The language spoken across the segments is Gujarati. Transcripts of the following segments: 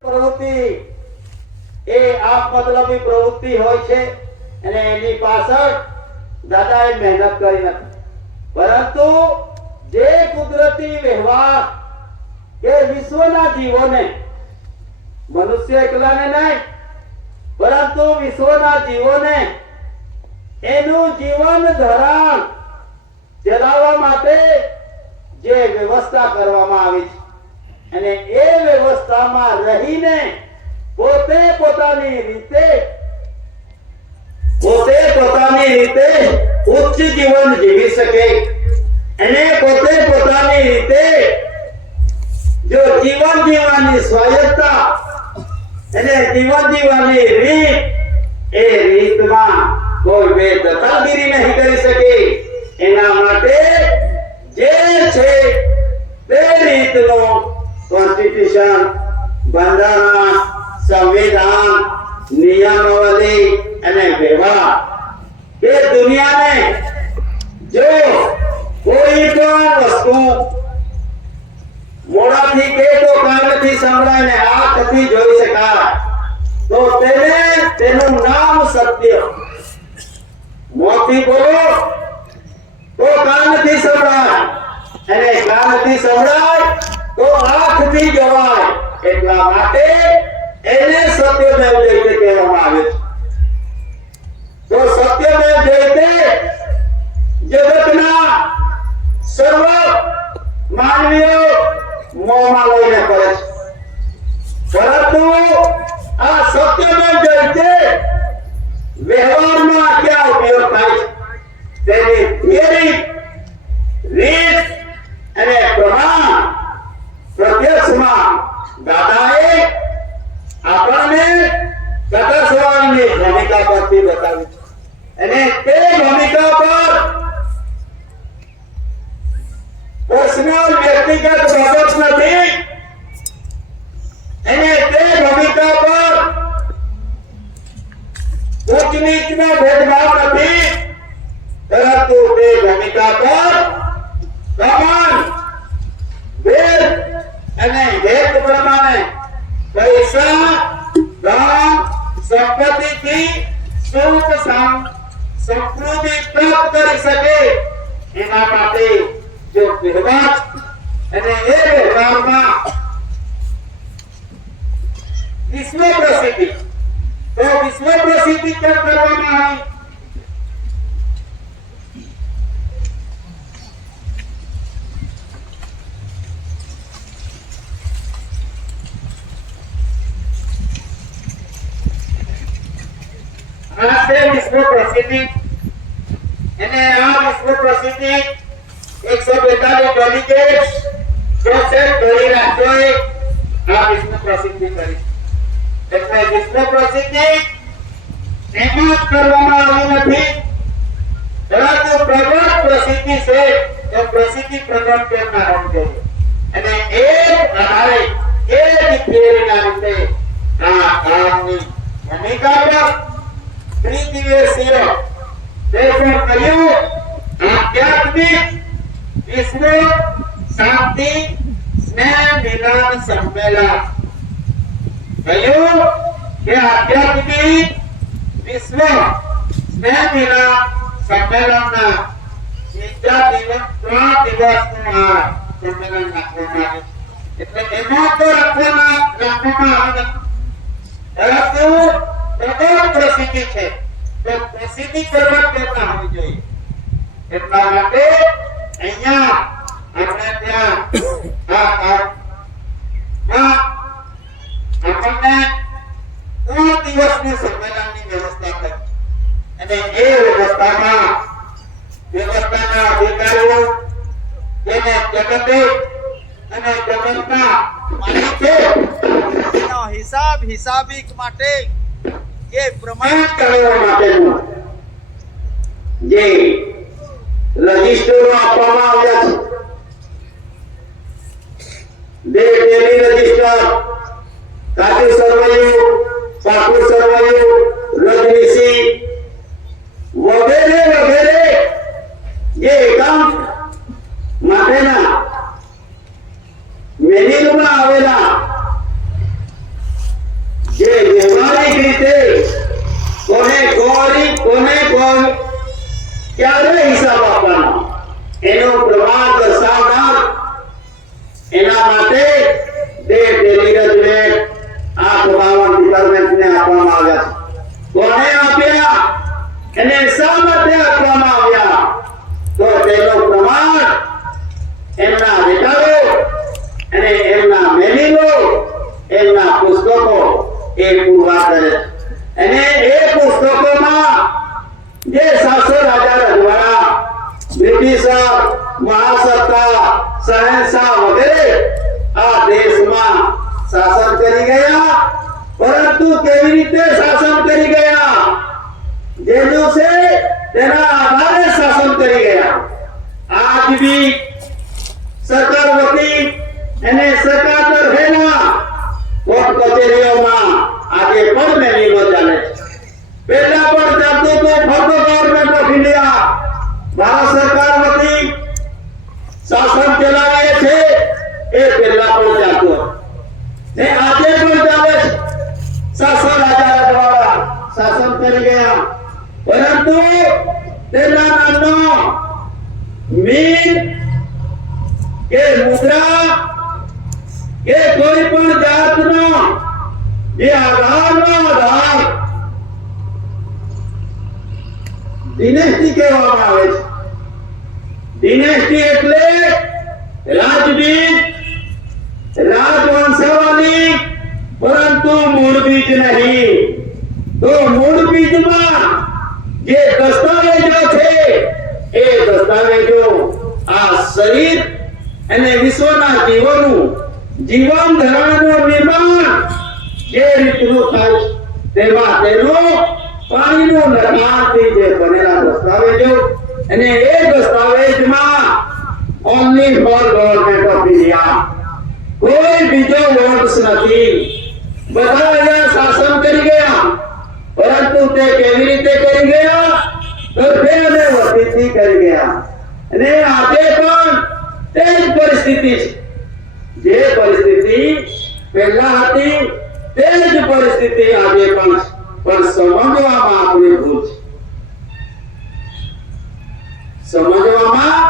પ્રવૃત્તિ એ આપ મતલબી પ્રવૃત્તિ હોય છે અને એની પાછળ દાદાએ મહેનત કરી નથી, પરંતુ જે કુદરતી વ્યવહાર કે વિશ્વના જીવોને, મનુષ્ય એકલાને નહીં પરંતુ વિશ્વના જીવોને એનું જીવન ધરાણ ચલાવવા માટે જે વ્યવસ્થા કરવામાં આવી છે અને એ વ્યવસ્થામાં રહીને પોતે પોતાની રીતે ઉચ્ચ જીવન જીવી શકે અને પોતે પોતાની રીતે જો જીવન જીવવાની સ્વાયત્તતા અને જીવન જીવવાની રીત, એ રીતમાં કોઈ બેદખલગીરી નહીં કરી શકે, એના માટે જે છે તે રીતનું કોન્સ્ટિટ્યુશન, બંધારણ, સંવિધાન, નિયમાવલી અને વ્યવહાર એ દુનિયાને જો કોઈ પણ વસ્તુ મોઢાથી કે તો કાનથી સંભળાય ને આંખથી જોઈ શકાય તો તેનું નામ સત્ય. મોંથી બોલો તો કાનથી સંભળાય અને કાનથી સંભળાય તો આંખથી જોવાય, એટલા માટે એને સત્યમેવ જયતે કહેવામાં આવે છે. તો સત્યમેવ જયતે જગતના સર્વ માનવીઓ મોહમાં લઈને કરે છે, પરંતુ આ સત્યમેવ જયતે વ્યવહારમાં ક્યાં ઉપયોગ થાય છે તેની થિયરી, રીત અને પ્રમાણ પ્રત્યક્ષમાં દાદાએ આપણને કથા સ્વામીની ભૂમિકા પરથી બતાવી છે અને તે ભૂમિકા પર પર્સનલ વ્યક્તિગત બાબત નથી અને તે ભૂમિકા પર ઉચ્ચ નીચનો ભેદભાવ નથી, પરંતુ તે ભૂમિકા પર સમાન વેદ અને હેત પ્રમાણે પૈસા, ધન, સંપત્તિથી સુખ સમૃદ્ધિ પ્રાપ્ત કરી શકે એના માટે જો વ્યવહાર અને એ વ્યવહારમાં વિશ્વ પ્રસિદ્ધિ, તો વિશ્વ પ્રસિદ્ધિ કેમ કરવામાં આવી? આ છે વિશ્વ પ્રસિદ્ધિ અને આ વિશ્વ પ્રસિદ્ધિ 142 ડેલિગેટ્સ પ્રોસેસ કરી રાખ્યોએ આ વિશ્વ પ્રસિદ્ધિ કરી. એટલે વિશ્વ પ્રસિદ્ધિ એમાં કરવામાં આવી નથી, પરંતુ પ્રગટ પ્રસિદ્ધિ છે. એ પ્રસિદ્ધિ પ્રગટ કેમ ના હોવી જોઈએ અને એ આધારે એ થિયરીના રીતે આ કામની ભૂમિકા પર ત્રિદિવસીય દેશો કહ્યું આધ્યાત્મિક વિશ્વ શાંતિ સ્નેહ મિલન સંમેલન કહ્યું કે અત્યાર સુધી વિશ્વ સ્નેહમિલન સંમેલનના ત્રીજા દિવસ 3 દિવસનું આ સંમેલન રાખવામાં આવ્યું. એટલે એમાં તો રાખવામાં આવે પરંતુ પ્રબળ પ્રસિદ્ધિ છે તો પ્રસિદ્ધિ કરવા કેટલા હોવી જોઈએ એટલા માટે અહીંયા આપણે ત્યાં આપણને 3 દિવસની સંમેલનની વ્યવસ્થા કરી અને એ વ્યવસ્થાના અધિકારીઓ જેને જગતે અને જગતના માલિક છે એનો હિસાબિક માટે જે પ્રમાણ કરવા માટેનું જે રજિસ્ટરો આપવામાં આવ્યા છે ડેલી રજિસ્ટર, કાજુ સરવૈયું, પાકુર સરવૈયું, રજનીશી વગેરે વગેરે જે એકાઉન્ટ માટેના મેન્યુમાં આવેલા જે વ્યવહારિક રીતે કોને ક્યારે હિસાબ આપવાનો એનો પ્રમાણ દર્શાવનાર એના માટે ડેલી રજમેન્ટ 852 ડિપાર્ટમેન્ટને આપવામાં આવ્યા છે. કોને આપ્યા એને શા માટે આપવામાં આવ્યા તો તેનો પ્રમાણ એમના અધિકારો અને એમના મેન્યુઅલ એમના પુસ્તકો એ પૂરા કરે અને એ પુસ્તકોમાં જે શાસન રાજા રજવાડા બ્રિટિશ મહાસત્તા શહેનશાહ વગેરે આ દેશમાં શાસન કરી ગયા પરંતુ કેવી રીતે શાસન કરી ગયા જેનું છે તેના આધારે શાસન કરી ગયા. આજ ભી સરકાર વતી અને સરકાર તરફેના કોર્ટ કચેરીઓમાં આજે પણ મેન્યુઅલ ચાલે છે. પહેલા પણ ચાલતું હતું ફરતો ગવર્નમેન્ટ ઓફ ઇન્ડિયા ભારત સરકાર વતી શાસન ચલાવે છે એ પહેલા પણ ચાલતું હતું ને આજે પણ ચાલે છે. શાસન રાજા દ્વારા શાસન કરી ગયા પરંતુ તેના નામનો મીન કે મુદ્રા કે કોઈ પણ જાતનો જે આધાર ડિનેસ્ટી કહેવામાં આવે છે. ડિનેસ્ટી એટલે રાજબીજ, રાજવંશાવલી પરંતુ મૂળ બીજ નહીં. તો મૂળ બીજમાં જે દસ્તાવેજો છે એ દસ્તાવેજો આ શરીર અને વિશ્વના જીવન ધરાવવાનું નિર્માણ જે રીતનું થાય તેમાં તેનું પાણીનું નિર્માણથી જે બનેલા દસ્તાવેજો અને એ દસ્તાવેજમાં only for government of India કોઈ બીજો વોન્ટ્સ નથી. બધા અહીંયા શાસન કરી ગયા પરંતુ તે કેવી રીતે કરી ગયા તરફે અને વતીથી કરી ગયા અને આજે પણ તે જ પરિસ્થિતિ છે. જે પરિસ્થિતિ પહેલા હતી તે જ પરિસ્થિતિ આજે પણ સમજવામાં આપણી ભૂલ છે. સમજવામાં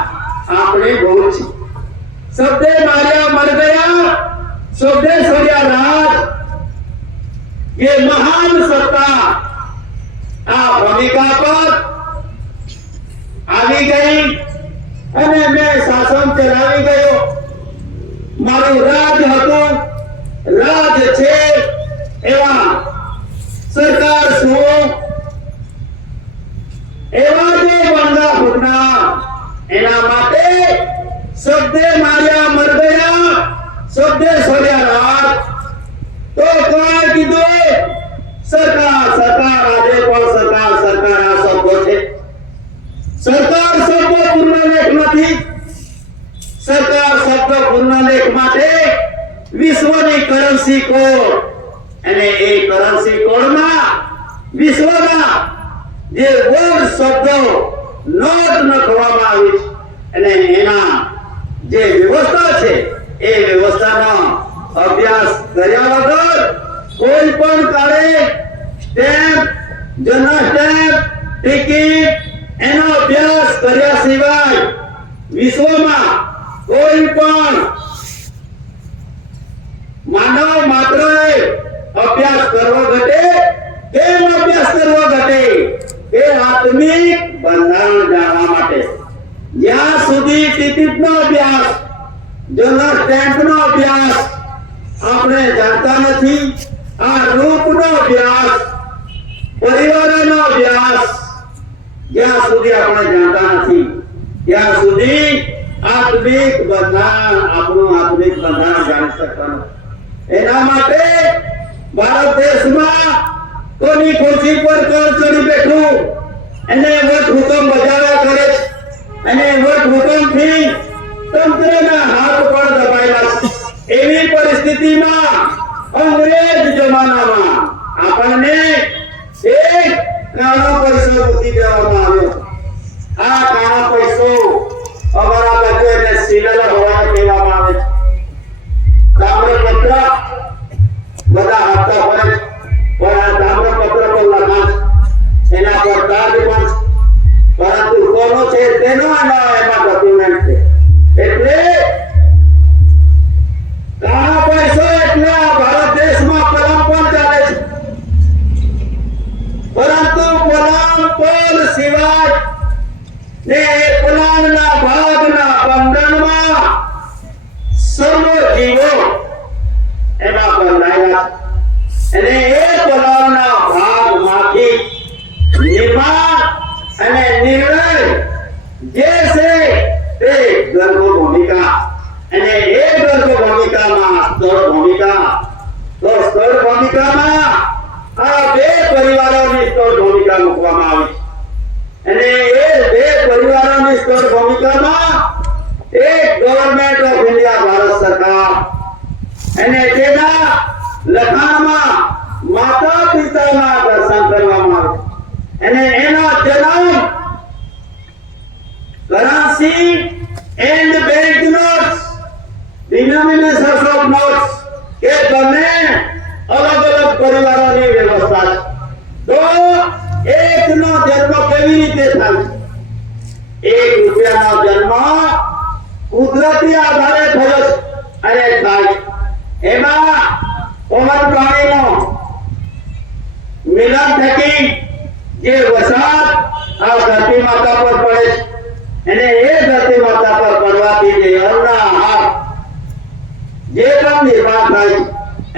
આપણે ભૂલ છે. શબ્દે માર્યા મર ગયા, શબ્દે છોડ્યા રાજ. ये महान सत्ता આ ભૂમિકા પર આવી ગઈ અને મેં શાસન ચલાવી ગયો. મારું રાજ હતું, રાજ છે એવા સરકાર શું એવા જે બંગા ફૂટનાર એના માટે શબ્દે માર્યા મર ગયા, શબ્દે છોડ્યા રાજ. તો કોણ કીધું સરકાર આજે પણ સરકાર આ શબ્દો છે. સરકાર શબ્દ પૂર્ણલેખ નથી. સરકાર શબ્દ પૂર્ણલેખ માટે વિશ્વની કરન્સી કોડ અને એ કરન્સી કોડમાં વિશ્વના જે વર્ડ શબ્દો નોટ લખવામાં આવી છે અને એના જે વ્યવસ્થા છે એ વ્યવસ્થાનો અભ્યાસ કર્યા વગર કોઈ પણ કાળે સ્ટેમ્પ, જનરલ સ્ટેમ્પ, ટિકિટ એનો અભ્યાસ કર્યા સિવાય વિશ્વમાં કોઈ પણ માનવ માત્રએ અભ્યાસ કરવો ઘટે. કેમ અભ્યાસ કરવો ઘટે? કે આત્મિક બંધારણ જાણવા માટે. જ્યાં સુધી ટિકિટનો અભ્યાસ, જનરલ સ્ટેમ્પનો અભ્યાસ આપણે જાણતા નથી, આ રૂપનો અભ્યાસ, પરિવારનો અભ્યાસ જ્યાં સુધી આપણે જાણતા નથી ત્યાં સુધી આત્મિક બંધારણ, આપણું આત્મિક બંધારણ જાણી શકતા નથી. એના માટે ભારત દેશમાં કોની ખુરશી પર કોણ ચડી બેઠું એને વટ હુકમ બજાવ્યા કરે છે, અને વટ હુકમથી તંત્રના હાથ પણ દબાયેલા છે. એવી પરિસ્થિતિમાં અંગ્રેજ જમાનામાં આપણને એક કાળો પૈસો મૂકી દેવામાં આવ્યો. આ કાળો પૈસો અમારા બાજુ એને સિલર હોવાનું કહેવામાં આવે છે. તામ્રપત્ર બધા હપ્તા ભરે છે, પણ આ તામ્રપત્ર પર લખાણ છે, એના પર તાજ પણ છે, પરંતુ કોનો છે તેનો એમાં ડોક્યુમેન્ટ છે. એટલે કાળો પૈસો એટલે આ ભારત દેશમાં કલમ પણ ચાલે છે, પરંતુ કલમ પર સિવાય ને કલમના ભાગના બંધનમાં સર્વ જીવો એમાં બંધાયેલા છે. અને એ કલમના ભાગમાંથી નિર્માણ અને નિર્ણય જે છે તે ગર્ભ ભૂમિકા, અને એ ગર્ભ ભૂમિકામાં સ્થળ ભૂમિકા, તો સ્થળ ભૂમિકામાં આ બે પરિવારોની સ્થળ ભૂમિકા મૂકવામાં આવી છે. અને એ બે પરિવારોની સ્થળ ભૂમિકામાં એક ગવર્નમેન્ટ ઓફ ઇન્ડિયા ભારત સરકાર, અને તેના લખાણમાં માતા પિતાના દર્શન કરવામાં આવે, અને એના જન્મ currency and bank notes, denominations of notes કે બંને અલગ અલગ પરિવારોની વ્યવસ્થા છે. તો એકનો જન્મ કેવી રીતે થાય? 1 રૂપિયાનો જન્મ કુદરતી આધારે થયો છે અને થાય છે. એમાં પવન પ્રાણીનો મિલન થકી જે વરસાદ આ ધરતી માતા પર પડે છે, અને એ ધરતી માતા પર પડવાથી જે અન્નના આહાર જે પણ નિર્માણ થાય છે,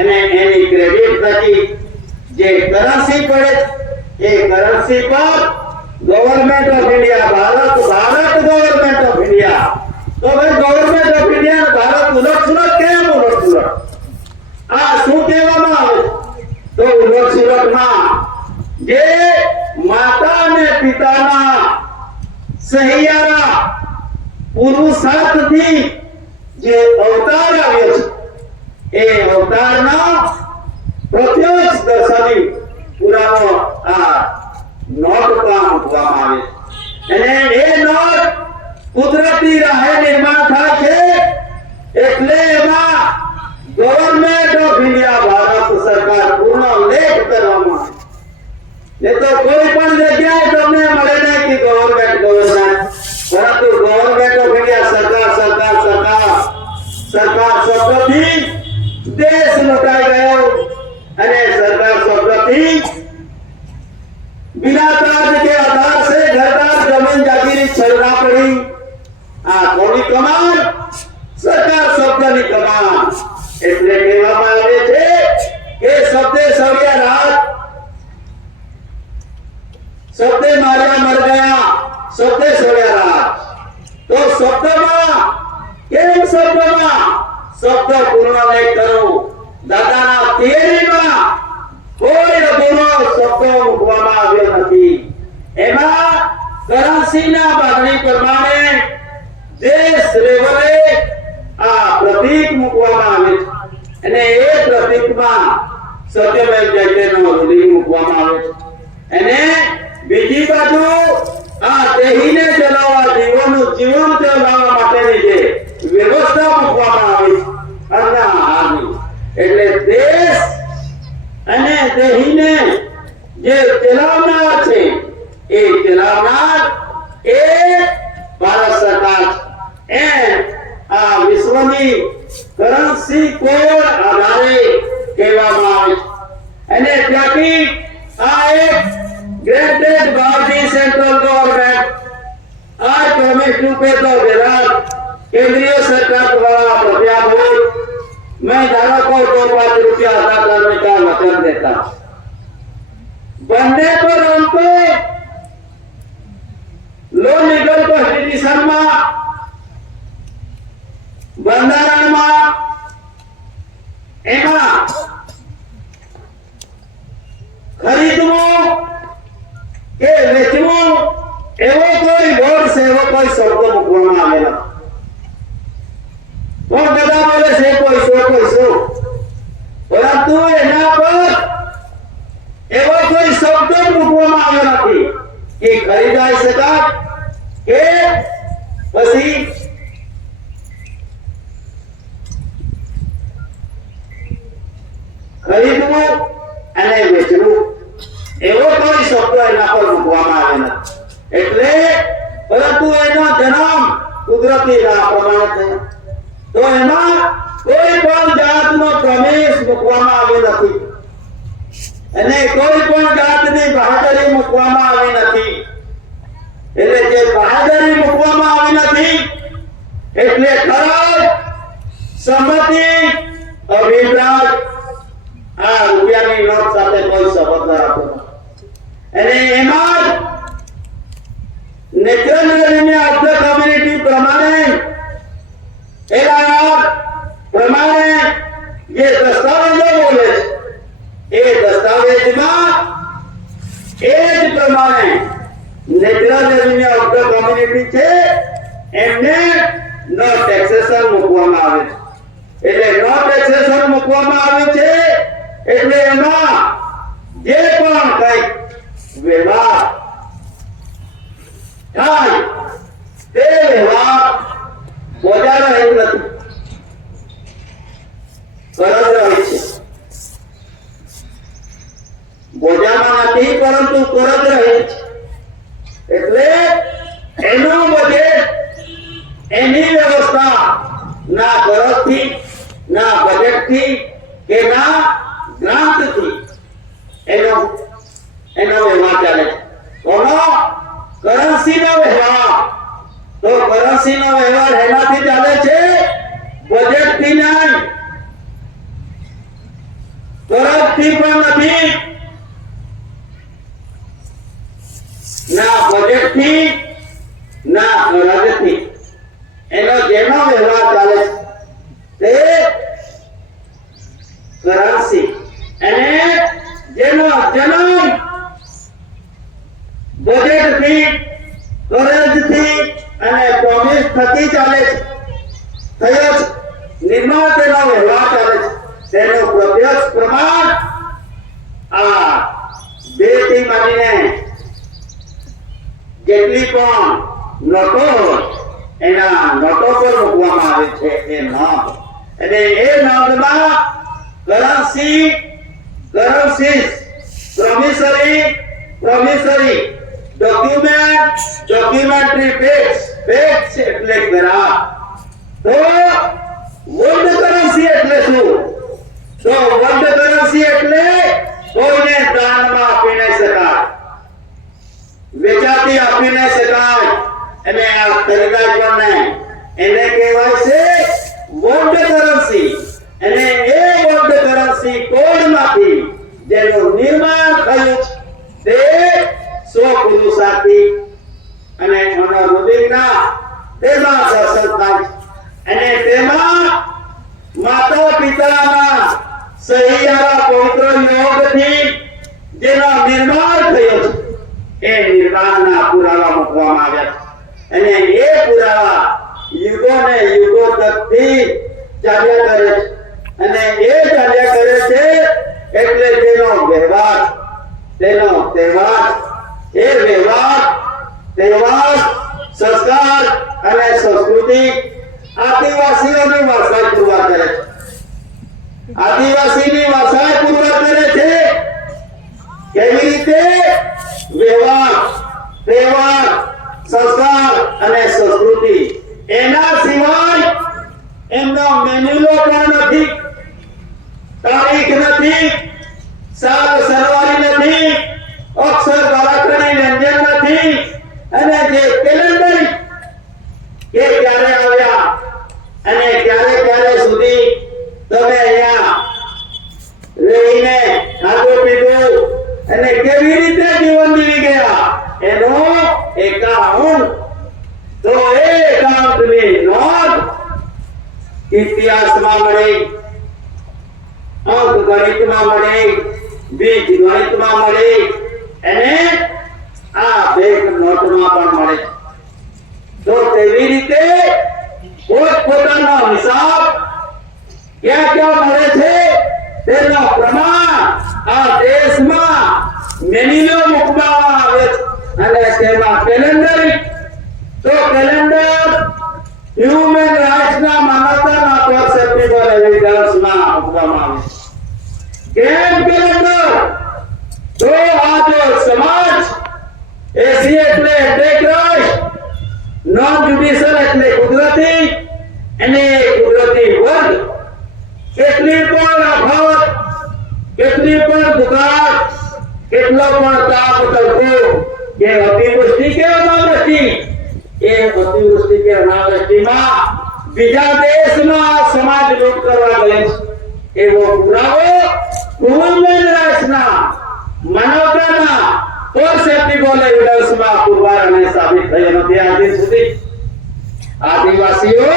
અને એની ક્રેડિટ થકી જે કરન્સી પડે છે, એ કરન્સી પર government of India Bharat government of India. તો ભાઈ ગવર્નમેન્ટ ઓફ ઇન્ડિયા ભારત ઉલટ સુલટ કેમ ઉલટ સુલટ? આ શું કહેવામાં આવે? તો ઉલટ સુલટમાં જે માતા અને પિતાના સહિયારા પુરુષાર્થથી જે અવતાર આવ્યો છે, એ અવતારના પ્રત્યક્ષ દર્શાવી પુરાવો આ નોટ પર મૂકવામાં આવે છે. અને એ નોટ કુદરતી રાહે નિર્માણ થાય છે, એટલે એમાં ગવર્નમેન્ટ ઓફ ઇન્ડિયા ભારત સરકાર પૂર્ણ લેખ કરવામાં આવે. એ તો કોઈ પણ જગ્યાએ તમને મળે નહીં કે ગવર્નમેન્ટ, પરંતુ ગવર્નમેન્ટ ઓફ ઇન્ડિયા સરકાર સરકાર સરકાર સરકાર શબ્દથી દેશ લૂંટાઈ ગયો, અને સરકાર શબ્દથી बिना ताज के आधार से घरदार जमीन जागीरी छलना पड़ी. આ કોની કમાન? સરકાર શબ્દની કમાન. એટલે કહેવામાં આવે છે કે શબ્દે સળિયા રાત, શબ્દે માર્યા મર ગયા, શબ્દે સળિયા રાત. તો શબ્દમાં કેમ? શબ્દમાં શબ્દ પૂર્ણ લેખ કરો. દાદાના થિયરીમાં કોઈ રઘુનો શબ્દ મૂકવામાં આવ્યો નથી. એમાં કરન્સીના બાંધણી પ્રમાણે દેશ લેવલે આ પ્રતીક મૂકવામાં આવે છે, અને એ પ્રતીકમાં સત્યમેવ જયતેનો રૂલિંગ મૂકવામાં આવે છે. અને બીજી બાજુ આ દેહીને ચલાવવા, જીવન ચલાવવા માટેની જે વ્યવસ્થા મૂકવામાં આવી છે, અન્ન આહારની. એટલે દેશ દેહીને જે ચલાવનાર છે એ ચલાવનાર એ ભારત સરકાર છે. આ વિશ્વની કરન્સી કોડ આધારે કહેવામાં આવે છે. અને ત્યાંથી આ એક ગ્રેટેડ ભારતીય સેન્ટ્રલ ગવર્મેન્ટ आज 24 रुपए तो विराट केंद्रीय सरकार द्वारा प्रत्याभूत मैं धारकों को 5 रुपया अदा करने का वचन देता बनने पर उनको लो लीगल कॉन्स्टिट्यूशन में બંધારણ માં એમાં ખરીદવું કે વેચવું એવો કોઈ વર્ડ છે, એવો કોઈ શબ્દ મૂકવામાં આવેલો પણ બધા બોલે છે પૈસો, પરંતુ એના પર એવો કોઈ શબ્દ મૂકવામાં આવ્યો નથી કે ખરીદાઈ શકાય કે પછી ખરીદવું અને વેચવું એવો કોઈ શબ્દ એના પર મૂકવામાં આવે નથી. એટલે પરંતુ એનો જન્મ કુદરતી રાહ પ્રમાણે થયો તો એમાં કોઈ પણ જાતનો પ્રવેશ મૂકવામાં આવ્યો નથી અને કોઈ પણ જાતની બહાદુરી મૂકવામાં આવી નથી. એટલે જે બહાદુરી મૂકવામાં આવી નથી એટલે ખરાબ સંમતિ અભિપ્રાય આ રૂપિયાની નોટ સાથે કોઈ સંબંધ રાખતો નથી. અને એમાં natural revenue of the community પ્રમાણે એના પ્રમાણે જે દસ્તાવેજો બોલે છે એ દસ્તાવેજમાં એ જ પ્રમાણે natural revenue of the community છે એમને નો ટેક્સેશન મૂકવામાં આવે છે. એટલે નો ટેક્સેશન મૂકવામાં આવે છે એટલે એમાં જે પણ કઈ વ્યવહાર થાય તે વ્યવહાર બોજા રહેલ નથી, કરજ રહે છે. બોજામાં નથી પરંતુ કરજ રહે છે. એટલે એનું બજેટ એની વ્યવસ્થા ના કરજથી ના બજેટથી કે ના ગ્રાન્ટથી એનો વ્યવહાર ચાલે છે. કોનો કરન્સી નો વ્યવહાર, તો કરન્સી નો વ્યવહાર એનાથી ચાલે છે બજેટ થી નહીં, કરજથી પણ નથી, ના બજેટ થી ના કરજથી. એનો જેનો વ્યવહાર ચાલે છે તે કરન્સી અને જેનો જન્મ બજેટ થી કરજથી અને પ્રોમિસ થકી ચાલે છે થયો છે. નિર્માણ તેનો વ્યવહાર ચાલે છે તેનું પ્રત્યક્ષ પ્રમાણ આ 2 થી માંડીને જેટલી પણ નોટો એના નોટો પર મૂકવામાં આવે છે એ નોંધ. અને એ નોંધમાં કરન્સીસ પ્રોમિસરી ડોક્યુમેન્ટરી ફેક્ટ્સ એટલે કરાર. તો વર્લ્ડ કરન્સી એટલે શું? તો વર્લ્ડ કરન્સી એટલે કોઈને દાનમાં આપી નહીં શકાય, વેચાતી આપી નહીં શકાય અને આ ખરીદાય પણ નહીં. એને કહેવાય છે વર્લ્ડ કરન્સી. અને એ વર્લ્ડ કરન્સી કોડમાંથી જેનું નિર્માણ થયું તે સ્વપુરુષાર્થી અને મનોરુદિના તેમાં દર્શન થાય છે. અને તેમાં માતા પિતાના સહિયારા પવિત્ર યોગથી જેનો નિર્માણ થયો છે એ નિર્માણના પુરાવા મૂકવામાં આવ્યા છે. અને એ પુરાવા યુગોને યુગો તકથી ચાલ્યા કરે છે. અને એ ચાલ્યા કરે છે એટલે તેનો વ્યવહાર, તેનો તહેવાર, એ વ્યવહાર, તહેવાર, સંસ્કાર અને સંસ્કૃતિ આદિવાસીઓની વારસાઈ પૂરવાર કરે છે. આદિવાસીની વારસાઈ પૂરવાર કરે છે રીતે વ્યવહાર, તહેવાર, સંસ્કાર અને સંસ્કૃતિ એના સિવાય એમનો મેન્યુલો પણ નથી, તારીખ નથી, સાલ સરવારી નથી, અક્ષર ગળાકડી વ્યંજન નથી, અને જે કેલેન્ડર કે ક્યારે આવ્યા અને ક્યારે સુધી તમે અહીંયા રહીને ખાધું પીધું અને કેવી રીતે જીવન જીવી ગયા એનો એકાઉન્ટ, તો એ એકાઉન્ટની નોંધ ઇતિહાસમાં મળી, અંક ગણિતમાં મળી, બીજ ગણિતમાં મળી અને આ બેંક નોટમાં પણ મળે. તો તેવી રીતે પોતપોતાનો હિસાબ ક્યાં ક્યાં મળે છે તેનો પ્રમાણ આ દેશમાં મેન્યુઅલ મૂકવામાં આવે છે અને તેમાં કેલેન્ડર, તો કેલેન્ડર હ્યુમન રાઇટ્સના માનવતાના પરસેપ્ટિબલ એવિડન્સમાં મૂકવામાં આવે છે. કેમ કેલેન્ડર? તો આ જો સમાજ એસી એટલે એન્ટિક્રાઇસ્ટ, નોન જ્યુડિશિયલ એટલે કુદરતી અને કુદરતી વર્ગ, કેટલી પણ અફાવત, કેટલી પણ દુકાળ, કેટલો પણ તાપ તડકો, કે અતિવૃષ્ટિ કે અનાવૃષ્ટિ, એ અતિવૃષ્ટિ કે અનાવૃષ્ટિમાં બીજા દેશમાં સમાજ લૂંટ કરવા ગયો છે એવો પુરાવો હ્યુમન રાઇટ્સના માનવતાના પરસેપ્ટિબલ એવિડન્સમાં પુરવાર અને સાબિત થયો નથી આજ દિન સુધી. આદિવાસીઓ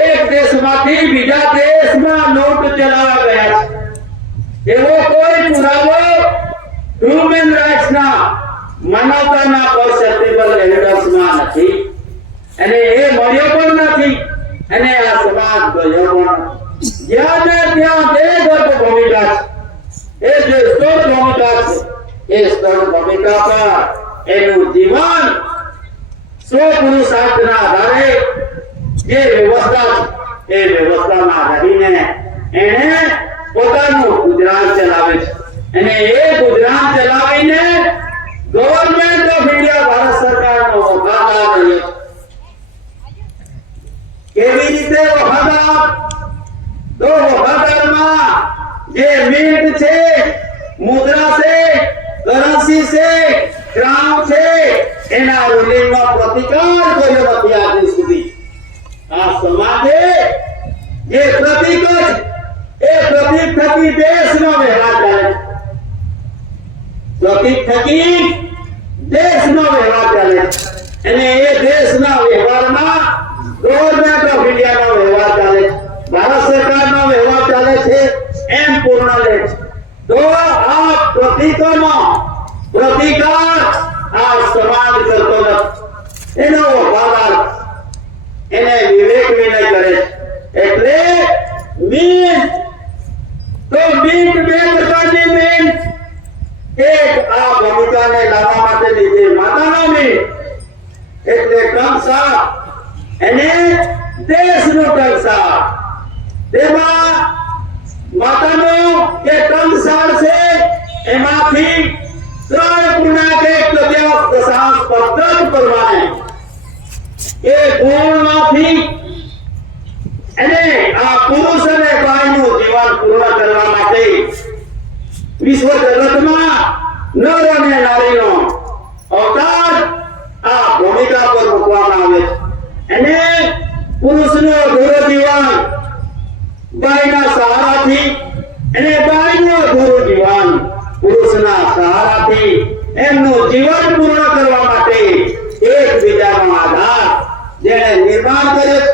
એક દેશમાંથી બીજા દેશમાં લૂંટ ચલાવવા ગયા છે એવો કોઈ પુરાવો હ્યુમન રાઇટ્સના માનવતાના પરસેપ્ટિબલ એવિડન્સમાં નથી અને એ મળ્યો પણ નથી અને આ સમાજ ગયો પણ નથી. જ્યાં ને ત્યાં દેશગત ભૂમિકા છે, એ જે સ્થળ ભૂમિકા છે એ સ્થળ ભૂમિકા પર એનું જીવન સ્વપુરુષાર્થના આધારે જે વ્યવસ્થા છે એ વ્યવસ્થામાં રહીને એને પોતાનું ગુજરાન ચલાવે છે અને એ ગુજરાન ચલાવીને ગવર્નમેન્ટ ઓફ ઇન્ડિયા ભારત સરકારનો વફાદાર રહ્યો છે. કેવી રીતે વફાદાર? તો વફાદારમાં જે મિન્ટ છે, મુદ્રા છે, કરન્સી છે, ક્રાઉન છે, એના રૂલિંગનો પ્રતિકાર કર્યો નથી આજ દિન સુધી. આ સમાજે જે પ્રતીક છે એ પ્રતીક થકી દેશનો વ્યવહાર ચાલે છે, પ્રતીક થકી દેશનો વ્યવહાર ચાલે છે અને એ દેશના વ્યવહારમાં ગવર્નમેન્ટ ઓફ ઇન્ડિયાનો વ્યવહાર ચાલે છે, ભારત સરકારનો વ્યવહાર ચાલે છે એમ પૂર્ણ લે છે. તો આ પ્રતીકોનો પ્રતિકાર આ સમાજ કરતો નથી, એનો વફાદાર, એને વિવેક વિનય કરે છે. એટલે મીન, તો મીન બે પ્રકારની મીન, એક આ ભૂમિકાને લાવવા માટે લીધી માતાનો મીન એટલે કંસા અને દેશનું કંસા. તેમાં માતાનો કે કંસાળ છે એમાંથી 3.1 પદ્ધત પ્રમાણે એ ગુણમાંથી અને આ પુરુષ અને બાઈનું જીવન પૂર્ણ કરવા માટે વિશ્વ જગતમાં નર અને નારીનો અવતાર આ ભૂમિકા પર મૂકવામાં આવે છે અને પુરુષનું અધૂરું જીવન બાઈના સહારાથી અને બાઈનું અધૂરું જીવન પુરુષના સહારાથી એમનું જીવન પૂર્ણ કરવા માટે એકબીજાનો આધાર જેણે નિર્માણ કર્યો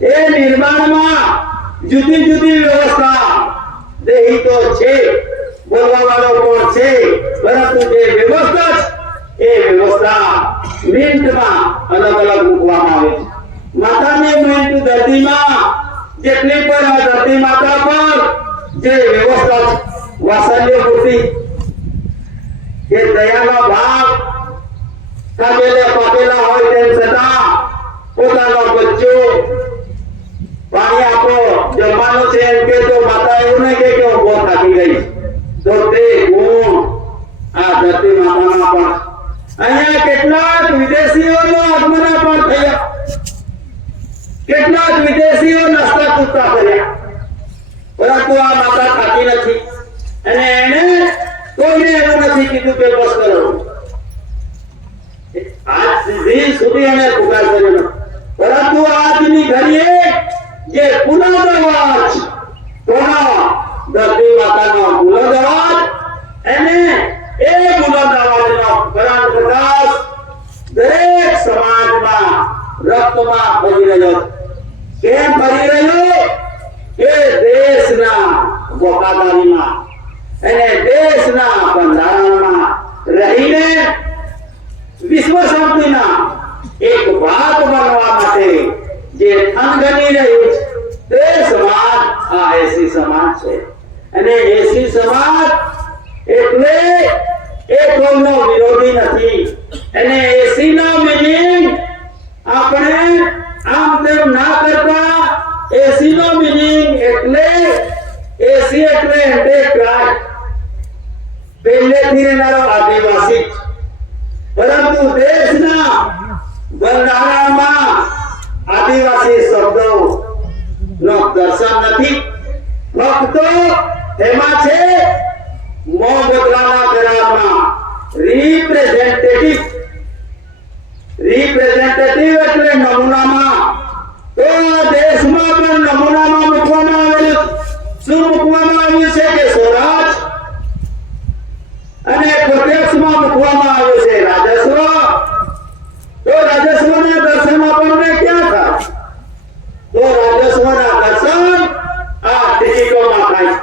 એ નિર્માણમાં જુદી જુદી વ્યવસ્થા દેહી તો છે, બોલવા વાળો પણ છે, પરંતુ જે વ્યવસ્થા છે એ વ્યવસ્થા મિન્ટમાં અલગ અલગ મૂકવામાં આવે છે. માતાની મિન્ટ ધરતીમાં જેટલી પણ આ ધરતી માતા પર જે વ્યવસ્થા છે, વાત્સલ્ય મૂર્તિ, જે દયાનો ભાવ, પાકેલા હોય તેમ છતાં પોતાનો બચ્ચો પાણી આપો, જમવાનું છે એમ કે તો માતા એવું નહીં કે ઉભો થાકી ગઈ, તો તે ગુણ આ અહીંયા કેટલાક વિદેશીઓનું આગમન પણ થયા, કેટલાક વિદેશીઓ નાસ્તા કૂદતા કર્યા, પરંતુ આ માતા થાકી નથી અને એને કોઈને એવું નથી કીધું કે બસ કરો. આજ સુધી એને પુકાર કર્યો નથી, પરંતુ આજની ઘડીએ જે બુલંદ અવાજ, કોનો? ધરતી માતાનો બુલંદ અવાજ, એને એ બુલંદ અવાજનો કરાર પ્રકાશ દરેક સમાજમાં રક્તમાં ફરી રહ્યો. કેમ ફરી રહ્યો? કે દેશના વફાદારીમાં અને દેશના બંધારણમાં રહીને વિશ્વ શાંતિના એક ભાગ બનવા માટે જે થનગની રહ્યું છે તે સમાજ આ એસી સમાજ છે. અને એસી સમાજ એટલે એ કોઈનો વિરોધી નથી. અને એસી નો મીનિંગ આપણે આમ તેમ ના કરતા. એસી નો મીનિંગ એટલે એસી એટલે એન્ટેક્રાઇટ, પહેલેથી રહેનારો આદિવાસી. પરંતુ દેશના બંધારણમાં આદિવાસી શબ્દો નો દર્શન નથી. ફક્ત એમાં છે મોંઘવારીના કરારમાં રિપ્રેઝેન્ટેટિવ એટલે નમૂનામાં. તો દેશમાં પણ નમૂનામાં મૂકવામાં આવેલું શું મૂકવામાં આવ્યું છે કે સ્વરાજ, અને પ્રત્યક્ષમાં મૂકવામાં આવ્યું છે રાજસ્વ. તો રાજસ્વના દર્શન આપણને ક્યાં થાય? તો રાજસ્વના દર્શન આ ટિકિટોમાં થાય.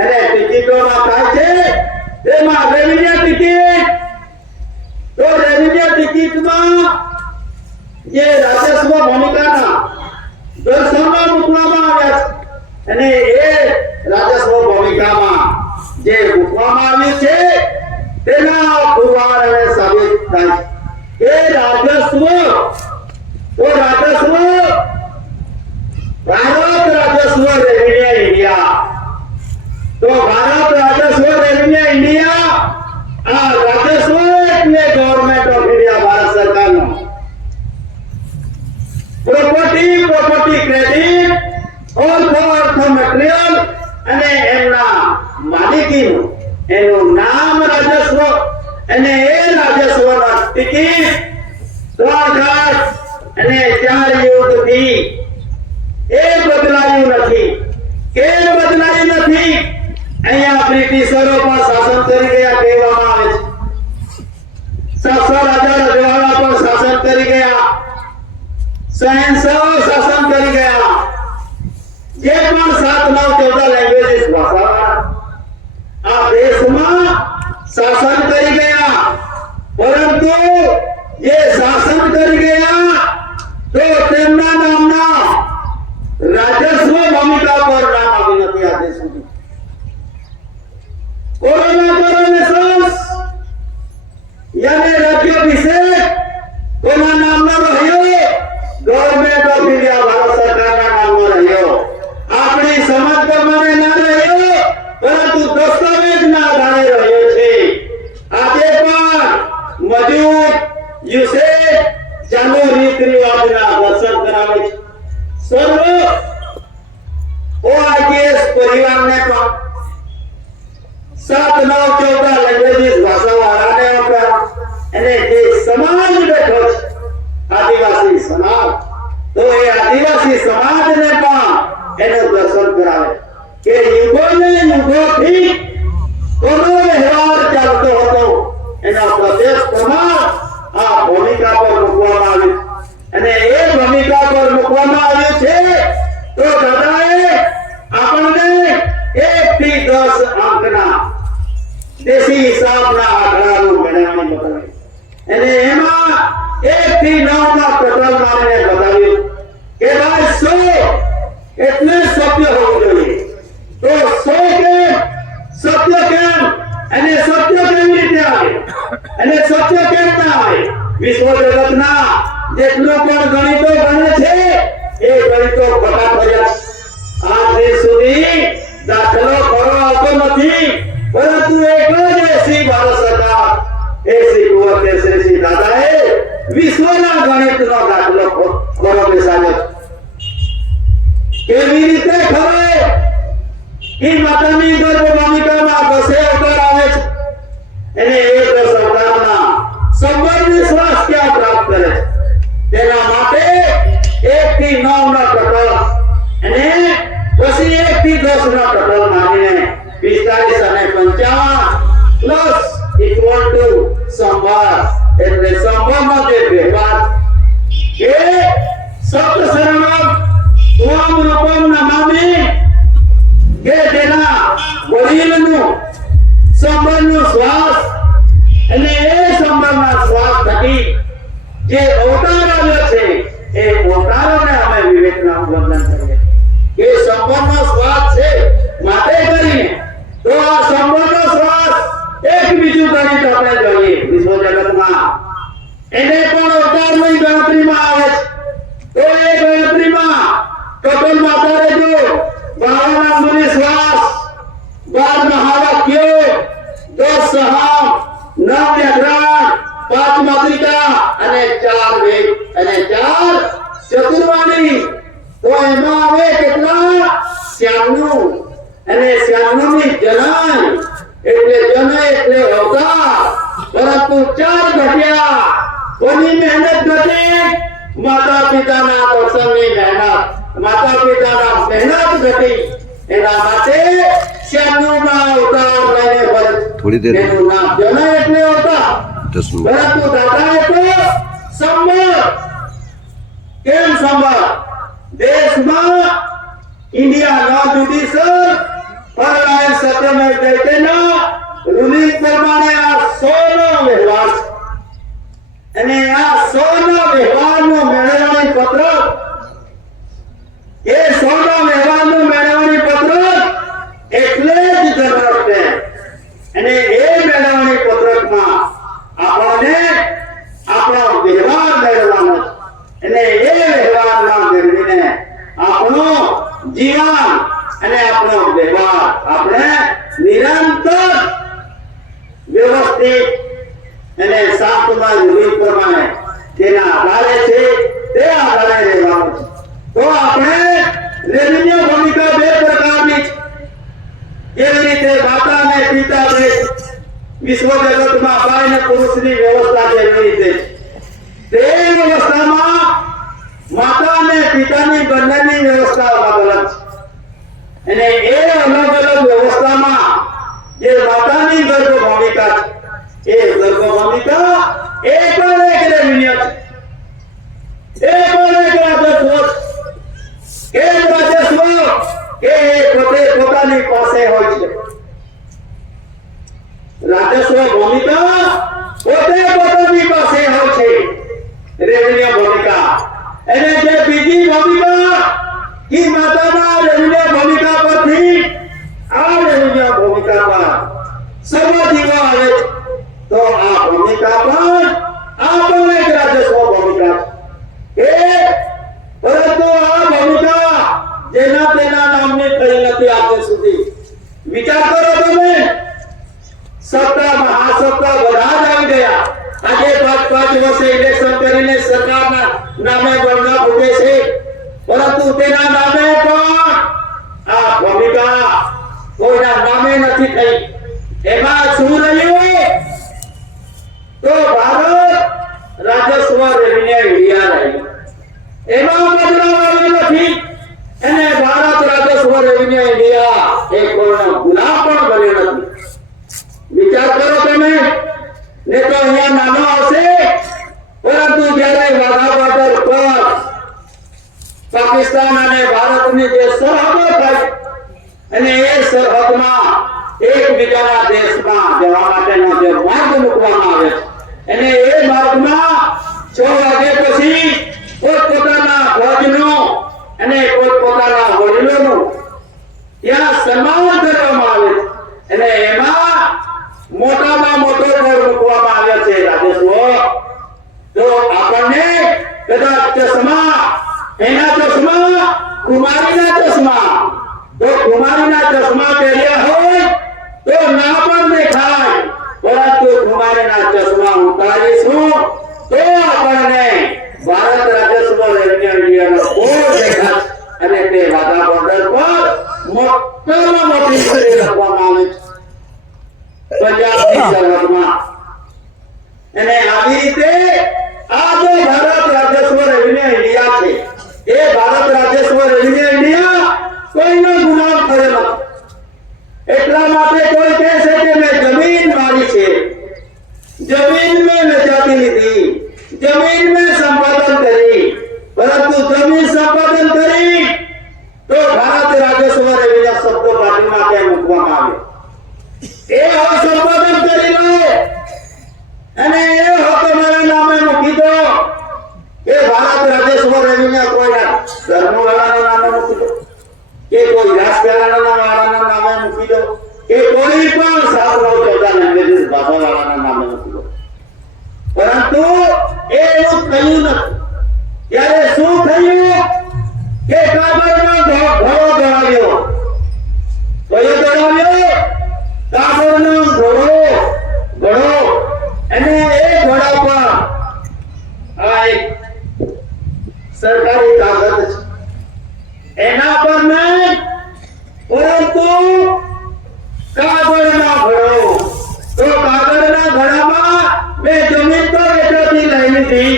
અને ટિકિટોમાં થાય છે તેમાં રેવન્યુ ટિકિટ. તો રેવન્યુ ટિકિટમાં જે રાજસ્વ ભૂમિકાના દર્શનો મૂકવામાં આવ્યા છે, અને એ રાજસ્વ ભૂમિકામાં જે મૂકવામાં આવ્યું છે તેના પુરાવા અને સાબિત થાય કે રાજસ્વ, તો રાજસ્વ ભારત રાજસ્વ રેવન્યુ ઇન્ડિયા. તો ભારત રાજસ્વ રેવન્યુ ઇન્ડિયા, આ રાજસ્વ એટલે ગવર્મેન્ટ ઓફ ઇન્ડિયા, ભારત સરકારનો. પ્રોપર્ટી ક્રેડિટ, અર્થ મટીરીયલ અને એમના માલિકીનું એનું નામ રાજસ્વ. અને એ રાજસ્વના ટિકિટ 3 ઘાટ અને 4 યુદ્ધથી એ બદલાયું નથી. કેમ બદલાયું નથી? અહીંયા બ્રિટિશરો પણ શાસન કરી ગયા કહેવામાં આવે છે. 700 રાજા રજવાડા પણ શાસન કરી ગયા, શહેનશાહ શાસન કરી ગયા, જે પણ 7, 9, 14 લેંગ્વેજીસ ભાષાવાળા આ દેશમાં શાસન કરી ગયા. પરંતુ જે શાસન કરી ગયા તો તેમના નામના રાજસ્વ ભૂમિકા પર નામ આવી નથી આજે સુધી. કોરોનેશન્સ યાની રાજ્યાભિષેક કોના નામનો રહ્યો? ગવર્મેન્ટ ઓફ ઇન્ડિયા, ભારત સરકારના નામનો રહ્યો. આપણી સમજ પ્રમાણે ના રહ્યો, પરંતુ દસ્તાવેજના આધારે રહ્યો છે. આજે પણ મજૂર યુસેફ ચાલુ રીત રિવાજના દર્શન કરાવે છે. સર્વ ઓઆરટીએસ પરિવારને પણ 7, 9, 14 લેંગ્વેજીસ ભાષાવાળાને પણ, અને જે સમાજ બેઠો છે આદિવાસી સમાજ, તો એ આદિવાસી સમાજને પણ એનું દર્શન કરાવે કે યુગોથી કોનો વ્યવહાર ચાલતો હતો એના પ્રદેશ પ્રમાણ આ ભૂમિકા પર મૂકવામાં આવ્યું. અને એ ભૂમિકા પર મૂકવામાં આવ્યું છે. તો દાદાએ આપણને 1 થી 10 અંકના દેશી હિસાબના આંકડાનું ગણવાનું બતાવ્યું. અને એમાં 1 થી 9 ના ટોટલ માને બતાવ્યું કે ભાઈ 100 એટલે સત્ય હોવું જોઈએ. તો 100 કેમ? સત્ય કેમ? અને સત્ય કેવી રીતે આવે? અને સત્ય કેમ ના આવે? વિશ્વ જગતના જેટલું પણ ગણિતો ગણે છે એ ગણિતો ખોટા થયા. આજ દિન સુધી દાખલો ખરો આવતો નથી, પરંતુ એક જ એસી ભારત સરકાર શ્રી કુંવર શ્રી દાદાએ વિશ્વના ગણિતનો દાખલો ખરો બેસાડ્યો. કેવી રીતે ખરો કે માતાની ગર્ભભૂમિકામાં 10 અવતાર આવે છે અને એ 10 અવતારના સંબંધી શ્વાસ ક્યાં પ્રાપ્ત કરે છે? તેના માટે 1 થી 9 ના ટટલ અને પછી 1 થી 10 ના ટટલ માનીને 45 અને 55 પ્લસ ઇક્વલ ટુ સંભાર એટલે સંભારનો જે વ્યવહાર કે સપ્ત શરણમ ત્વમ રૂપમ નમામિ કે જેના વડીલનું સંભારનો શ્વાસ અને એ સંભારના શ્વાસ થકી જે અવતાર આવ્યો છે એ અવતારોને અમે વિવેકના ઉલ્લંઘન કરીએ કે સંભારનો શ્વાસ છે માટે કરીને તો આ સંભારનો શ્વાસ એક બીજું ગણિત આપણે જોઈએ વિશ્વ જગતમાં એને પણ અવતારની ગણતરીમાં આવે છે. તો એ ગણતરીમાં કપિલ માતાએ જો 52 મુનિ શ્વાસ 12 મહાવાક્યો 10 સહમ 9 વ્યાકરણ 5 માત્રિકા અને 4 વેદ અને 4 ચતુર્વાણી તો એમાં આવે કેટલા 96 અને 96 ની જનન એટલે જન એટલે અવતાર પરંતુ 4 ઘટ્યા કોની મહેનત ઘટી માતા પિતાના દર્શનની મહેનત માતા પિતાના મહેનત ઘટી એના માટે 96 માં અવતાર લઈને થોડી દેર એનું નામ જન એટલે અવતાર પરંતુ દાદાએ તો સંભાર કેમ સંભાર દેશમાં ઇન્ડિયા નો જુડિશિયલ પરલાયન સત્યમેવ જયતેના રૂલિંગ પ્રમાણે આ 100 નો વ્યવહાર છે અને આ 100 નો વ્યવહારનો મેળવણી પત્રક એ 100 નો વ્યવહારનો મેળવણી પત્રક એટલે જ જરૂર છે અને એ મેળવણી પત્રકમાં આપણને આપણો વ્યવહાર મેળવવાનો અને એ વ્યવહારમાં મેળવીને આપણો જીવન અને આપણો વ્યવહાર આપણે નિરંતર વ્યવસ્થિત અને શાંતમય રૂઢિ પ્રમાણે જેના આધારે છે તે આધારે રહેવાનું છે. તો આપણે રેવન્યુ ભૂમિકા 2 પ્રકારની છે. કેવી રીતે માતા અને પિતા બે વિશ્વ જગતમાં બાઈ અને પુરુષની વ્યવસ્થા કેવી રીતે તે વ્યવસ્થામાં માતા અને પિતાની બંનેની વ્યવસ્થા અલગ અલગ છે અને એ અલગ અલગ વ્યવસ્થામાં જે માતાની ગર્ભભૂમિકા છે એ ગર્ભભૂમિકા એક રેવન્યુ છે એક રાજસ્વ કે રાજસ્વ કે પોતે પોતાની પાસે હોય છે. રાજસ્વ ભૂમિકા પોતે પોતાની પાસે હોય છે રેવન્યુ ભૂમિકા અને જે બીજી ભૂમિકા કે માતાના રેવન્યુ ભૂમિકા પરથી આ રેવન્યુ ભૂમિકા પર સમાધિમાં આવે છે તો આ ભૂમિકા પર આ પણ એક રાજસ્વ ભૂમિકા છે પરંતુ આ ભૂમિકા જેના તેના નામની થઈ નથી આજ સુધી. વિચાર કરો તમે સત્તા મહાસત્તા બધા જ આવી ગયા. આજે 5 વર્ષે ઇલેક્શન કરીને સરકારના નામે બળના ફૂટે છે પરંતુ તેના નામે પણ આ ભૂમિકા કોઈના નામે નથી થઈ. એમાં શું રહ્યું તો ભારત રાજસ્વ રેવન્યુ ઇન્ડિયા રહ્યું એમાં બદલાવ નથી અને ભારત રાજસ્વ રેવન્યુ ઇન્ડિયા એ કોઈનો ગુલામ પણ બન્યો નથી. વિચાર કરો તમે ને તો અહીંયા નાનો હશે પરંતુ જ્યારે વાઘા બોર્ડર પર પાકિસ્તાન અને ભારતની જે સરહદો થાય અને એ સરહદમાં એકબીજાના દેશમાં જવા માટેનો જે માર્ગ મૂકવામાં આવે છે અને એ માર્ગમાં 6 વાગે પછી પોતપોતાના ફોજનો અને પોતપોતાના વડીલોનું ત્યાં સન્માન કરવામાં આવે છે અને એમાં મોટામાં મોટો બોર્ડ મૂકવામાં આવ્યો છે રાજસ્વ. તો આપણને કદાચ ચશ્મા એના ચશ્મા કુમારીના ચશ્મા તો કુમારીના ચશ્મા પહેર્યા હોય તો ના પણ દેખાય પરંતુ કુમારીના ચશ્મા ઉતારીશું તો આપણને ભારત રાજસ્વ રેવન્યુ ઇન્ડિયાનો બોર્ડ દેખાશે અને તે વાઘા બોર્ડર પર મોટામાં મોટી અક્ષરે લખવામાં આવે છે પંજાબની સરહદમાં. અને આવી રીતે આ જે ભારત રાજસ્વ રેવન્યુ ઇન્ડિયા છે એ ભારત રાજસ્વ રેવન્યુ ઇન્ડિયા કોઈનો ગુલામ થયેલો નથી. એટલા માટે કોઈ કહે છે કે મેં જમીન મારી છે, जमीन में नचाती थी, जमीन में संपादन करी, परंतु जमीन संपादन करी तो भारत राजस्व रेवन्यू शब्द पार्टीમાં કેમ મૂકવામાં આવે? એ હવે સંપાદન કરી લો અને એ તમારા નામે મૂકી દો. એ ભારત રાજસ્વ રેવન્યુ કોઈના ધર્મવાળાના નામે મૂકી દો કે કોઈ રાજકારણવાળાના નામે મૂકી દો કે કોઈ પણ સાતમો ચોથા લેંગ્વેજીસ ભાષાવાળાના નામે મૂકી દો. પરંતુ એવું થયું નથી. ત્યારે શું થયું કે કાગળમાં ઘોડો દોડાવ્યો. કયો દોડાવ્યો? કાગળનો ઘોડો. અને એ ઘોડા પર આ એક સરકારી કાગળ છે, એના પર નહીં પરંતુ કાગળના ઘડો. તો કાગળના ઘડામાં મેં જમીન તો વેચાતી લઈ લીધી,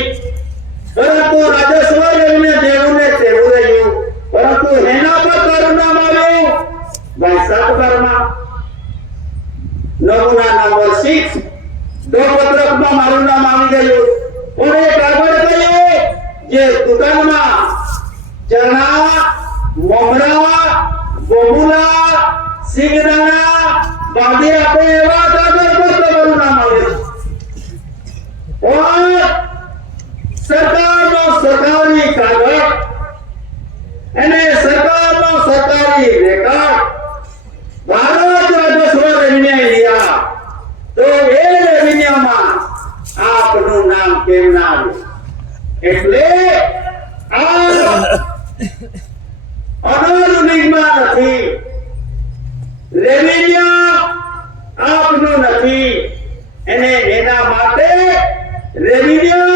પરંતુ રાજસ્વ રેવન્યુ જેવું ને તેવું રહ્યું. પરંતુ એના પર તારું નામ આવ્યું ભાઈ સત્કર્મા. નમૂના નંબર 6 તો પત્રકમાં મારું નામ આવી ગયું. પણ એ કાગળ કયો જે દુકાનમાં ચણા, મમરા, બોબુલા, સિંગદાણા બાંધી આપે એવા કાગળ પર તમારું નામ આવે છે. પણ સરકારનો સરકારી કાગળ અને સરકારનો સરકારી રેકોર્ડ ભારત રાજસ્વ રેવન્યુ ઇન્ડિયા, તો એ રેવન્યુમાં આપનું નામ કેમ ના આવ્યું? એટલે આ અનાધિકમાં નથી, રેવન્યુ આપનું નથી. અને એના માટે રેવન્યુ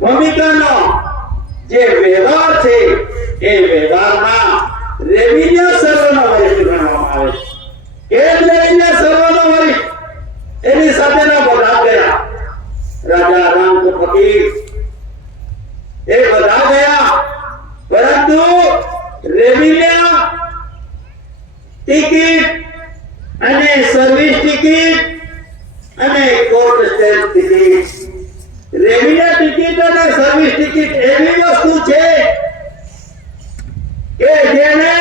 ભૂમિકાનો જે વ્યવહાર છે એ વ્યવહારમાં રેવન્યુ સર્વનો વરિષ્ઠ ગણવામાં આવે છે. એ જ રેવન્યુ સર્વનો વરિષ્ઠ એની સાથેના બધા ગયા. રાજા રામ ફકીર એ બધા ગયા, પરંતુ રેવન્યુ ટિકિટ અને સર્વિસ ટિકિટ અને court stamp ticket, revenue ticket અને સર્વિસ ટિકિટ એવી વસ્તુ છે કે જેને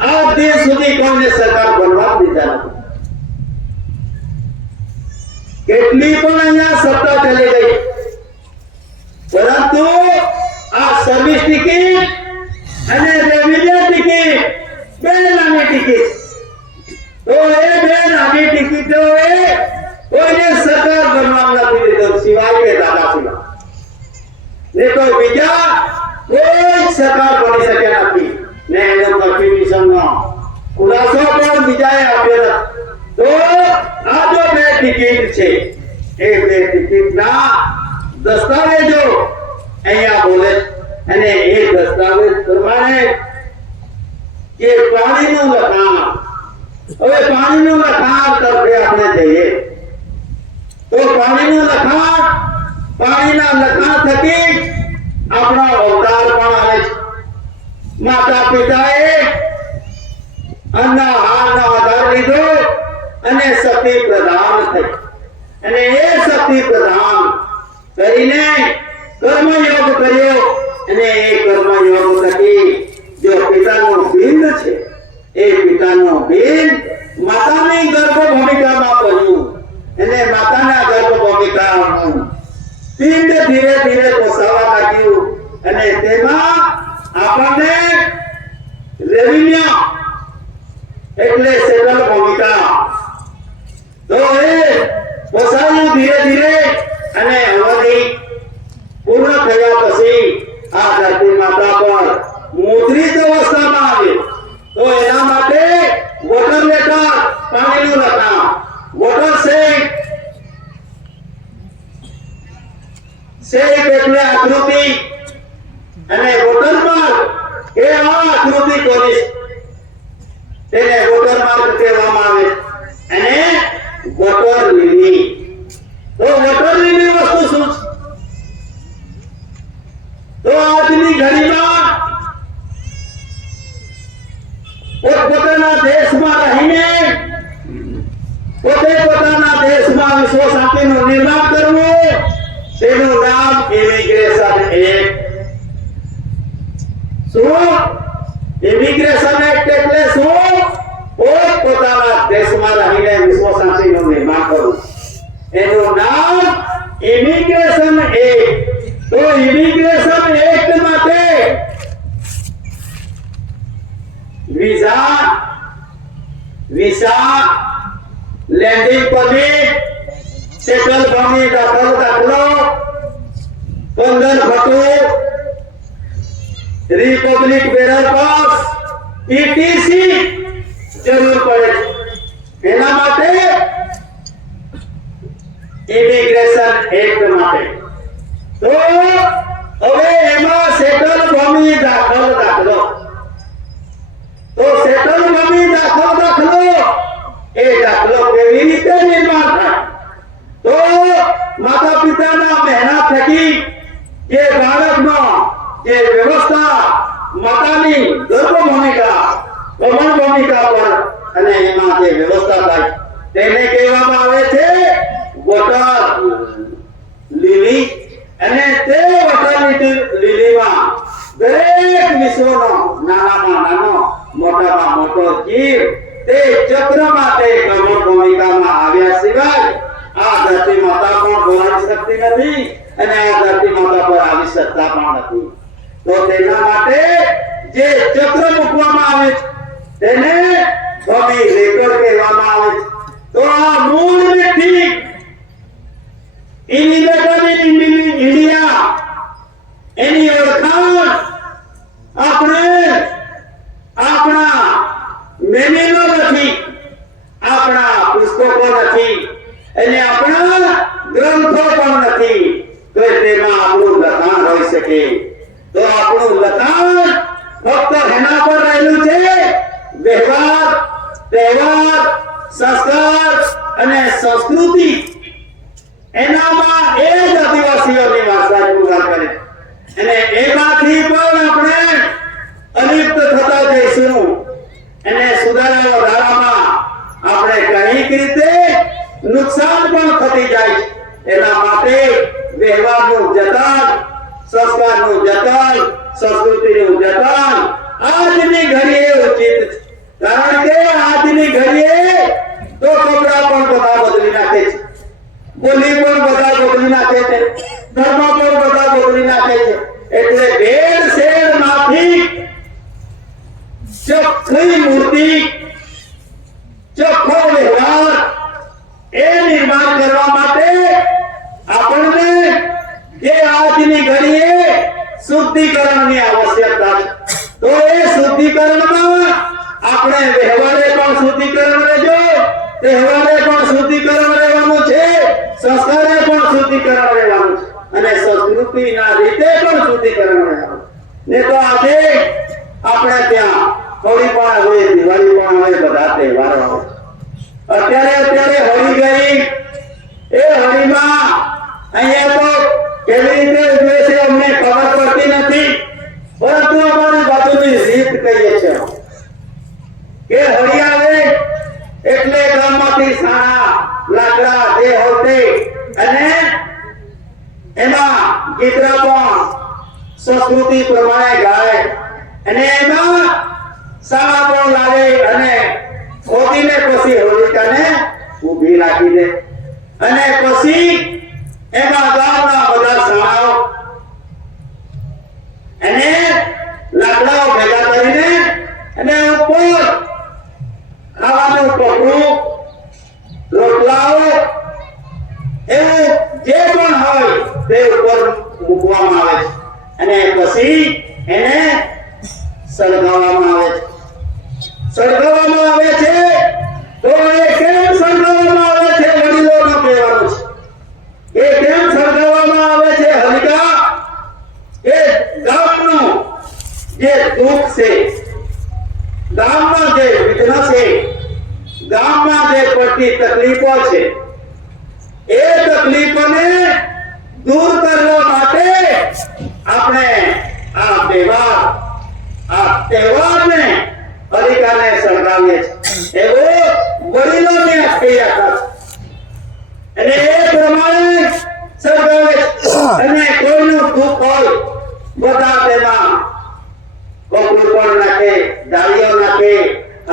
આજ દિન સુધી કોઈને સરકાર બનવા દીધા નથી. કેટલી પણ અહીંયા સત્તા ચાલી ગઈ, પરંતુ આ સર્વિસ ટિકિટ અને રેવન્યુ ટિકિટ બે નાની ટિકિટ, તો એ બે નાની ટિકિટો એ કોઈને સરકાર બનવા નથી દીધો સિવાય કે દાદા સિવાય. ને તો બીજા કોઈ સરકાર બની શક્યા નથી. ને એનો કોન્સ્ટિટ્યુશનનો ખુલાસો પણ બીજાએ આપ્યો નથી. તો આ જો બે ટિકિટ છે એ બે ટિકિટના દસ્તાવેજો અહીંયા બોલે અને એ દસ્તાવેજ પ્રમાણે કે પાણીનું લખાણ, હવે પાણીનું લખાણ તરફે આપણે જઈએ તો પાણીનું લખાણ, પાણીના લખાણ થકી આપણો અવતાર પણ આવે છે. માતા પિતાએ અન્ના હારનો આધાર લીધો અને શક્તિ પ્રદાન થઈ, અને એ શક્તિ પ્રદાન કરીને કર્મયોગ કર્યો. અને એ કર્મયોગ થકી જો પિતાનો બિંદ છે એ પિતાનો બિંદ માતાની ગર્ભ ભૂમિકામાં પડ્યું અને માતાના ગર્ભ ભૂમિકાનું પિંડ ધીરે ધીરે પોસાવા લાગ્યું. અને તેમાં આપણને રેવન્યુ એટલે સેટલ ભૂમિકા તો એ પોસાયું ધીરે ધીરે. અને અવધિ પૂર્ણ થયા પછી આ ધરતી માતા પર મુદ્રિત અવસ્થામાં આવે તો એના માટે વોટર લેટર, પાણીનું લખાણ, વોટર સેટ શેપ એટલે આકૃતિ અને વોટરમાર્ક એ આ આકૃતિ કોની તેને વોટરમાર્ક કહેવામાં આવે અને વોટર લીલી. તો વોટર લીલી વસ્તુ શું છે? તો આજની ઘડીમાં પોતાના દેશમાં રહીને પોતાના દેશમાં વિશ્વ શાંતિનું નિર્માણ કરવું તેનું નામ ઇમિગ્રેશન એક્ટ. શું? ઇમિગ્રેશન એક્ટ એટલે શું? પોતાના દેશમાં રહીને વિશ્વ શાંતિનું નિર્માણ કરવું એનું નામ ઇમિગ્રેશન એક્ટ. તો ઇમિગ્રેશન એક્ટ માટે visa landing permit settle permit દાખલો બંધન ભથ્થું રિપબ્લિક બેરર પાસ ઈટીસી જરૂર પડે છે. એના માટે ઇમિગ્રેશન એક્ટ માટે તો હવે એમાં સેટલ ભૂમિ દાખલો તો સેટલ ભૂમિ દાખલો એ દાખલો કેવી રીતે નિર્માણ થાય? તો માતા પિતાના મહેનત થકી જે બાળકમાં જે વ્યવસ્થા માતાની ગર્ભ ભૂમિકા ગમન ભૂમિકા પર અને એમાં જે વ્યવસ્થા થાય તેને કહેવામાં આવે છે વોટર લીલી. અને તે વોટર લીલીમાં દરેક વિશ્વનો નાનામાં નાનો મોટામાં મોટો જીવ તે ચક્ર માટે ગમન ભૂમિકામાં આવ્યા સિવાય આ ધરતી માતા પણ બોલાવી શકતી નથી અને આ ધરતી માતા પર આવી શકતા પણ નથી. તો તેના માટે જે ચક્ર મૂકવામાં આવે છે તેને ભૂમિ રેકોર્ડ કહેવામાં આવે છે. તો આ મૂળ વ્યક્તિ ઇન્ડિયા એની ઓળખાણ આપણે આપણા મેન્યુઅલ નથી, આપણા પુસ્તકો નથી અને આપણા ગ્રંથો પણ નથી. તો તેમાં આપણું લખાણ હોઈ શકે. તો આપણું લખાણ ફક્ત એના પર રહેલું છે વ્યવહાર, તહેવાર, સંસ્કાર અને સંસ્કૃતિ. એનામાં એ જ આદિવાસીઓની ભાષા પૂરા કરે અને એમાંથી પણ આપણે અલિપ્ત થતા જઈશું અને સુધારા વધારામાં આપણે કઈક રીતે નુકસાન પણ થતી જાય. એના માટે વ્યવહારનું જતન, સંસ્કારનું જતન, સંસ્કૃતિનું જતન આજની ઘડીએ ઉચિત છે. કારણ કે આજની ઘડીએ તો કપડા પણ બધા બદલી નાખે છે, બોલી પણ બધા બદલી નાખે છે, ધર્મ પણ બધા બદલી નાખે છે. એટલે ભેળ શેર માંથી ચોખ્ખી મૂર્તિ, ચોખ્ખો વ્યવહાર એ નિર્માણ કરવા માટે આપણને જે આજની ઘડીએ શુદ્ધિકરણની આવશ્યકતા છે. તો એ શુદ્ધિકરણમાં આપણે વ્યવહારે પણ શુદ્ધિકરણ રહેજો, તહેવારે પણ શુદ્ધિકરણ રહેવાનું છે, સંસ્કારે પણ શુદ્ધિકરણ રહેવાનું છે અને સંસ્કૃતિના રીતે પણ શુદ્ધિકરણ રહેવાનું. ને તો આજે આપણે ત્યાં હોળી પણ આવે, દિવાળી પણ આવે, બધા તહેવારો આવે. અત્યારે હોળી ગઈ. એ હોળીમાં અહીંયા તો કેવી રીતે ઉજવે છે અમને ખબર પડતી નથી, પરંતુ અમારી બાજુની રીત કહીએ છીએ કે હોળી આવે એટલે ગામમાંથી સાણા લાકડા જે હોતે અને એમાં ગીતરા પણ સંસ્કૃતિ પ્રમાણે ગાય અને એમાં સાણા પણ લાવે અને ખોદીને પછી હોલિકાને ઊભી રાખી દે અને પછી એમાં ગામના બધા સાણાઓ અને લાકડાઓ ભેગા કરીને અને ઉપર ખાવાનું ટોપરું, રોટલાઓ એવું જે પણ હોય તે ઉપર મૂકવામાં આવે છે અને પછી એને સળગાવવામાં આવે છે. સળગાવવામાં આવે છે તો એ કેમ સળગાવવામાં આવે છે? વડીલોનો કહેવાનું છે. એ કેમ સળગાવવામાં આવે છે? હલિકા તકલીફો છે એ તકલીફોને દૂર કરવા માટે આપણે આ તહેવારને અધિકારને સળગાવીએ છીએ એવો વડીલોને આખ્યા હતા અને એ પ્રમાણે સળગાવે છે અને કોઈનું દુઃખ હોય બધા તેમાં બકરું પણ નાખે, ડાળીઓ નાખે,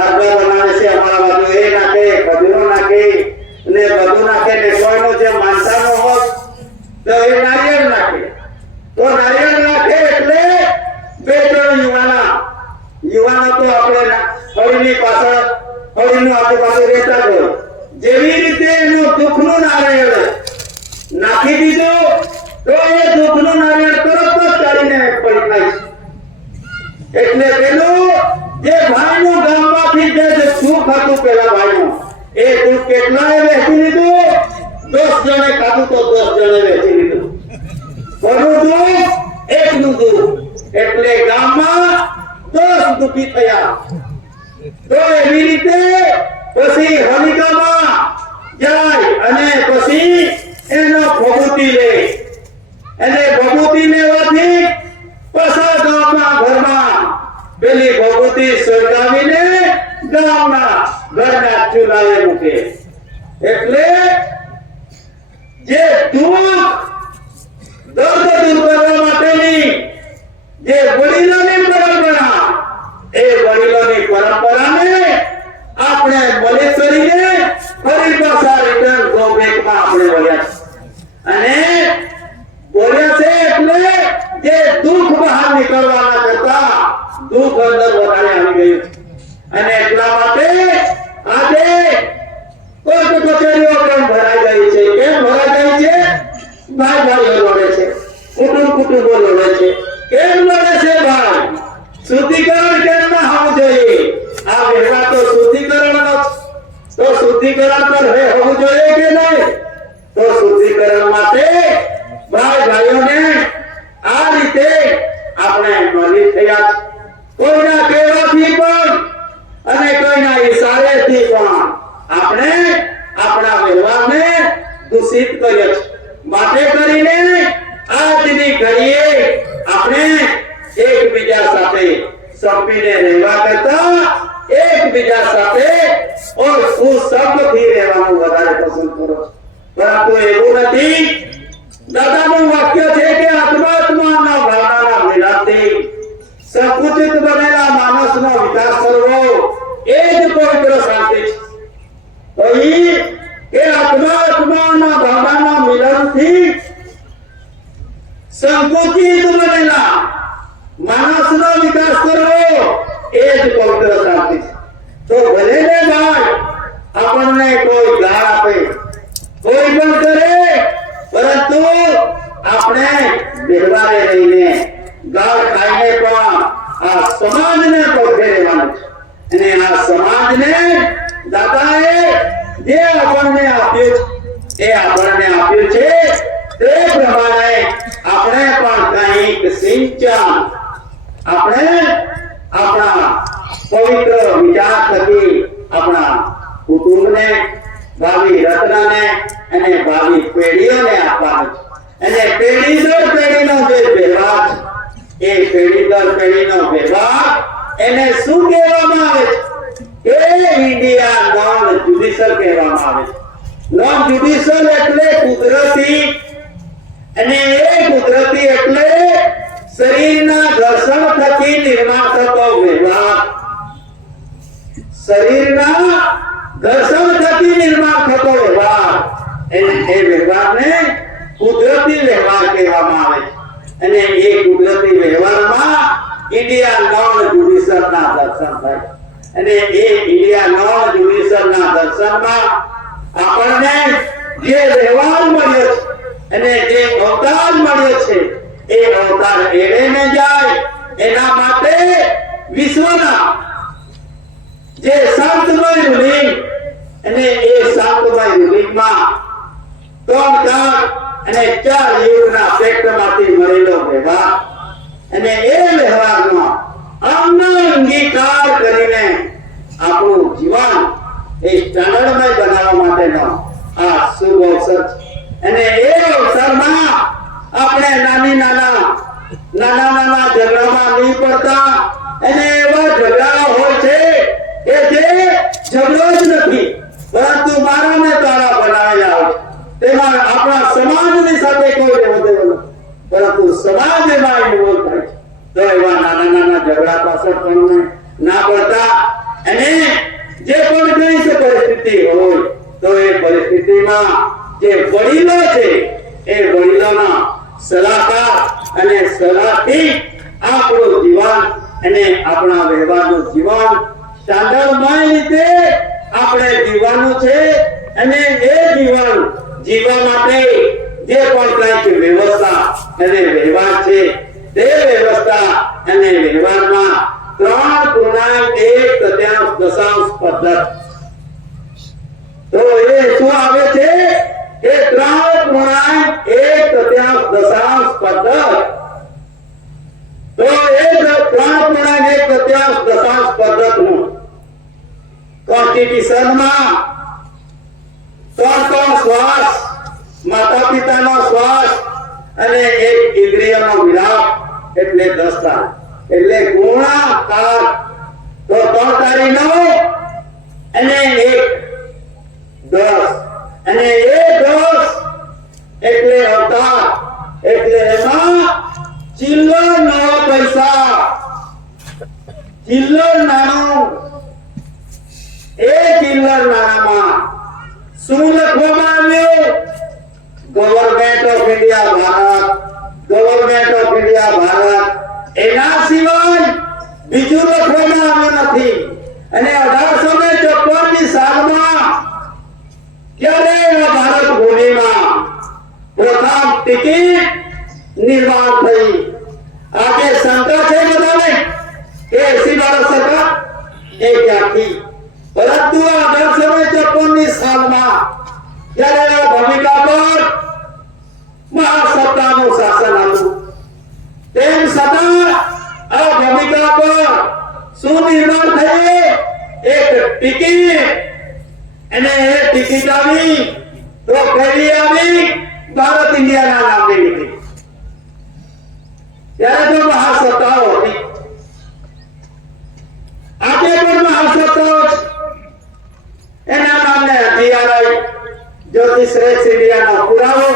આગળ બનાવે છે અમારા બાજુ એ નાખે, ખજૂરો નાખે ને બધું નાખે ને કોઈનો જે માનતાનો હોય તો એ નારિયેળ નાખે. તો નારિયેળ નાખે એટલે બે ત્રણ યુવાનો તો આપણે હોળીની પાછળ હોળીનું આજુબાજુ રહેતા જ હોય. જેવી રીતે એનું દુઃખનું નારિયેળ નાખી દીધું તો એ દુઃખનું નારિયેળ તરત જ કાઢીને પડી થાય છે. એટલે પેલું જે ભાઈનું ગામમાંથી જે સુખ હતું પેલા ભાઈનું એ દુઃખ કેટલાએ વહેંચી લીધું? 10 જણે ખાધું તો 10 જણે વહેંચી લીધું. કોનું દુઃખ? એકનું દુઃખ. એટલે ગામમાં 10 દુઃખી થયા. તો એવી રીતે પછી હોલિકામાં જાય અને પછી એનો ભભૂતિ લે અને ભભૂતિ લેવાથી પાછા ગામના ઘરમાં પેલી ભભૂતિ સળગાવીને ગામના ઘરના ચૂલાએ મૂકે. એટલે જે દુઃખ દર્દ દૂર કરવા માટેની જે વડીલોની પરંપરા એ વડીલોની પરંપરાને આપણે બલિત કરીને ફરી પાછા રિટર્ન ગો બેકમાં આપણે વળ્યા અને બોલ્યા છે. એટલે જે દુઃખ બહાર નીકળવાના કરતા દુઃખ અંદર વધારે આવી ગયું અને એટલા માટે આજે કોર્ટ કચેરીઓ પણ ભરાઈ ગઈ છે. કેમ ભરાઈ ગઈ છે? ભાઈઓ લડે છે, કુટુંબો લડે છે. કેમ લડે છે ભાઈ? શુદ્ધિકરણ કેમ ના હોવું જોઈએ? આ વ્યવહાર તો શુદ્ધિકરણનો તો શુદ્ધિકરણ પર હોવું જોઈએ કે નહીં? તો શુદ્ધિકરણ માટે ભાઈઓને આ રીતે આપણે મળી થયા. કોઈના કહેવાથી પણ અને કોઈના ઈશારેથી પણ આપણે આપણા વ્યવહારને દૂષિત કર્યો છે. માટે કરીને આજની ઘડીએ આપણે એકબીજા સાથે સંપીને રહેવા કરતા એકબીજા સાથે સુશબ્દથી રહેવાનું વધારે પસંદ કરો છો. પરંતુ એવું નથી. દાદાનું વાક્ય છે કે આત્માના ભાવનાના મિલાપથી સંકુચિત બનેલા માણસનો વિકાસ કરવો એ જ પવિત્ર શાંતિ છે. કે આત્માના ભાવનાના મિલનથી સંકુચિત બનેલા માણસનો વિકાસ કરવો એ જ પવિત્ર શાંતિ છે. તો ભલે ને ભાઈ આપણને કોઈ ગાળ આપે, કોઈ પણ કરે, પરંતુ આપણે વ્યવહારે રહીને ગાળ ખાઈને પણ આ સમાજને પહોંચે રહેવાનું છે. અને આ સમાજને દાદાએ જે આપણને આપ્યું છે તે પ્રમાણે આપણે પણ કંઈક સિંચન આપણે આપણા પવિત્ર વિચાર થકી આપણા કુટુંબને, ભાવિ રત્નને અને ભાવિ પેઢીઓને આપવાનું છે. અને પેઢી દર પેઢીનો જે વ્યવહાર છે એ પેઢી દર પેઢીનો વ્યવહાર એને શું કહેવામાં આવે છે? એ ઇન્ડિયા નોન જ્યુડિશિયલ કહેવામાં આવે છે. નોન જ્યુડિશિયલ એટલે કુદરતી અને એ કુદરતી એટલે શરીરના ઘર્ષણ થકી નિર્માણ થતો વ્યવહાર. શરીરના ઘર્ષણ થકી નિર્માણ થતો વ્યવહાર એ વ્યવહારને કુદરતી વ્યવહાર કહેવામાં આવે છે. અને એ કુદરતી વ્યવહારમાં ઇન્ડિયા નોન જ્યુડિશિયલ ના દર્શન થાય. અને એ ઇન્ડિયા નોન જ્યુડિશિયલ ના દર્શનમાં આપણને જે વ્યવહાર મળ્યો છે અને જે અવતાર મળ્યો છે એ અવતાર એળે જાય એના માટે વિશ્વના જે શાંતમય રૂલિંગ અને એ શાંતમય રૂલિંગમાં 3 કાળ અને 4 યુગના પેટમાંથી મળેલો વ્યવહાર અને એ વ્યવહારનો અંગીકાર કરીને આપણું જીવન એ સ્ટાન્ડર્ડમય બનાવવા માટેનો આ શુભ અવસર છે. અને એ અવસરમાં આપણે નાના ઝઘડામાં નહીં પડતા. અને એવા ઝઘડા હોય છે કે જે ઝઘડો જ નથી પરંતુ મારા ને તારા બનાવેલા હોય. તેમાં આપણા સમાજની સાથે કોઈ લેવો દેવો નથી, પરંતુ સમાજ એમાં ઇન્વોલ્વ થાય છે. તો એવા નાના ઝઘડા પાછળ પણ ના પડતા. અને જે પણ કઈ છે પરિસ્થિતિ હોય તો એ પરિસ્થિતિમાં જે વડીલો છે એ વડીલોના સલાહકાર અને સલાહથી આપણું જીવન અને આપણા વ્યવહારનું જીવન સ્ટાન્ડર્ડમય રીતે આપણે જીવવાનું છે. અને એ જીવન જીવવા માટે જે પણ કંઈક વ્યવસ્થા અને વ્યવહાર છે તે વ્યવસ્થા અને વ્યવહારમાં 3.1 પદ્ધત. તો એ શું આવે છે એ 3.1 પદ્ધત. તો એ 3.1 પદ્ધતનું કોન્સ્ટિટ્યુશનમાં 3 શ્વાસ, માતા પિતાનો શ્વાસ અને એક ઇન્દ્રિયનો વિરામ એટલે 10 તાર એટલે ગુણાકાર. તો 3 તારી 9 અને 1 10 અને એ 10 એટલે અવતાર. એટલે એમાં ચિલ્લર 9 પૈસા, ચિલ્લર નાણું. એ ચિલ્લર નાણામાં શું લખવામાં આવ્યું? Government of India Bharat, government of India Bharat. એના સિવાય બીજું લખવામાં આવ્યું નથી. અને 1854 ની સાલમાં ત્યારે ભારત ભૂમિમાં પ્રથમ ટિકિટ નિર્માણ થઈ. આજે શંકા છે બધાને કે 80 એ ક્યાંથી? પરંતુ 1854 ની સાલમાં જ્યારે આ ભૂમિકા પર મહાસત્તાનું શાસન હતું, તેમ છતાં આ ભૂમિકા પર શું નિર્માણ થયું? એક ટિકિટ. અને એ ટિકિટ આવી તો કેવી આવી? ભારત ઇન્ડિયાના નામે નીકળી. ત્યારે તો મહાસત્તાઓ હતી. આજે પણ મહાસત્તાઓ છે. એના નામને હથિયાર જ્યોતિશ્રેષ્ઠ ઇન્ડિયાનો પુરાવો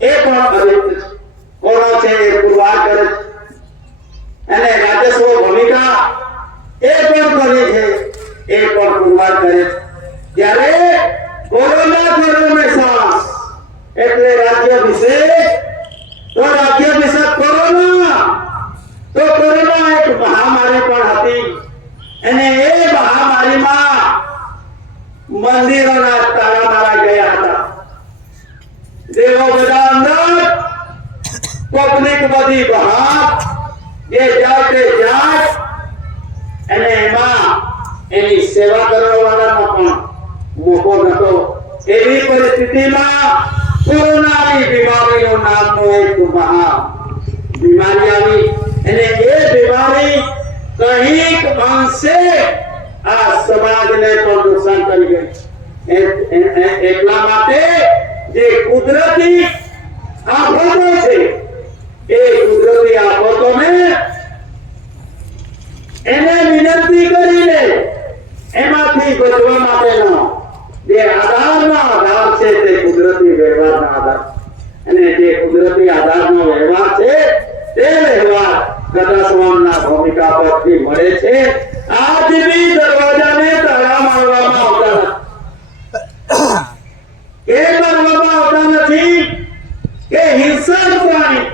એ પણ અદ્ભુત છે. કોનો છે એ પુરવાર કરે છે. અને રાજસ્વ ભૂમિકા એ પણ કરી છે, એ પણ પુરવાર કરે છે. ત્યારે કોરોના શ્વાસ એટલે રાજ્યાભિષેક. તો રાજ્યાભિષેક કોરોના. તો કોરોના એક મહામારી પણ હતી. અને એ મહામારીમાં મંદિરોના તાળા મારા ગયા હતા. દેવો બધા અંદર, પબ્લિક બધી બહાર. જે જાય તે જાય. અને એમાં એની સેવા કરવા વાળાનો પણ મોકો નતો. એવી પરિસ્થિતિમાં કોરોનાની બીમારીનું નામનું એક મહા બીમારી આવી. અને એ બીમારી કંઈક અંશે આ સમાજને પણ નુકસાન કરી ગઈ. એટલા માટે જે કુદરતી આફતો છે એ કુદરતી આફતોને એને વિનંતી કરીને એમાંથી બચવા માટેનો જે આધાર છે તે કુદરતી વ્યવહારનો આધાર. અને જે કુદરતી આધારનો વ્યવહાર છે તે વ્યવહાર ગદાસ્વામના ભૂમિકા પરથી મળે છે. આજ બી દરવાજાને તાળા મારવામાં આવતા નથી. કેમ મારવામાં આવતા નથી? કે હિંસક પ્રાણી,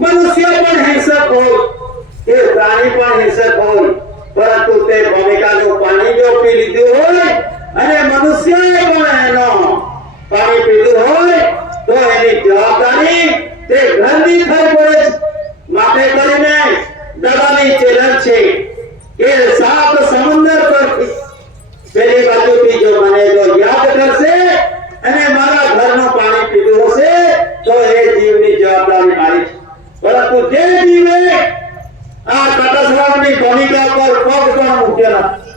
મનુષ્ય પણ હિંસક હોય, કે પ્રાણી પણ હિંસક હોય, પરંતુ તે ભૂમિકાનું પાણી જો પી લીધું હોય અને મનુષ્યએ પણ એનો પાણી પીધું હોય તો એની જવાબદારી તે ગંદી થઈ પડે છે. માટે કરીને દાદાની ચેલેન્જ છે કે 7 સમુદ્ર પરથી પેલી બાજુથી જો મને જો યાદ કરશે અને મારા ઘરનું પાણી પીધું હશે તો એ જીવની જવાબદારી મારી છે. પરંતુ જે જીવે આ કટાસરાની ભૂમિકા પર પગ પણ મૂક્યો નથી,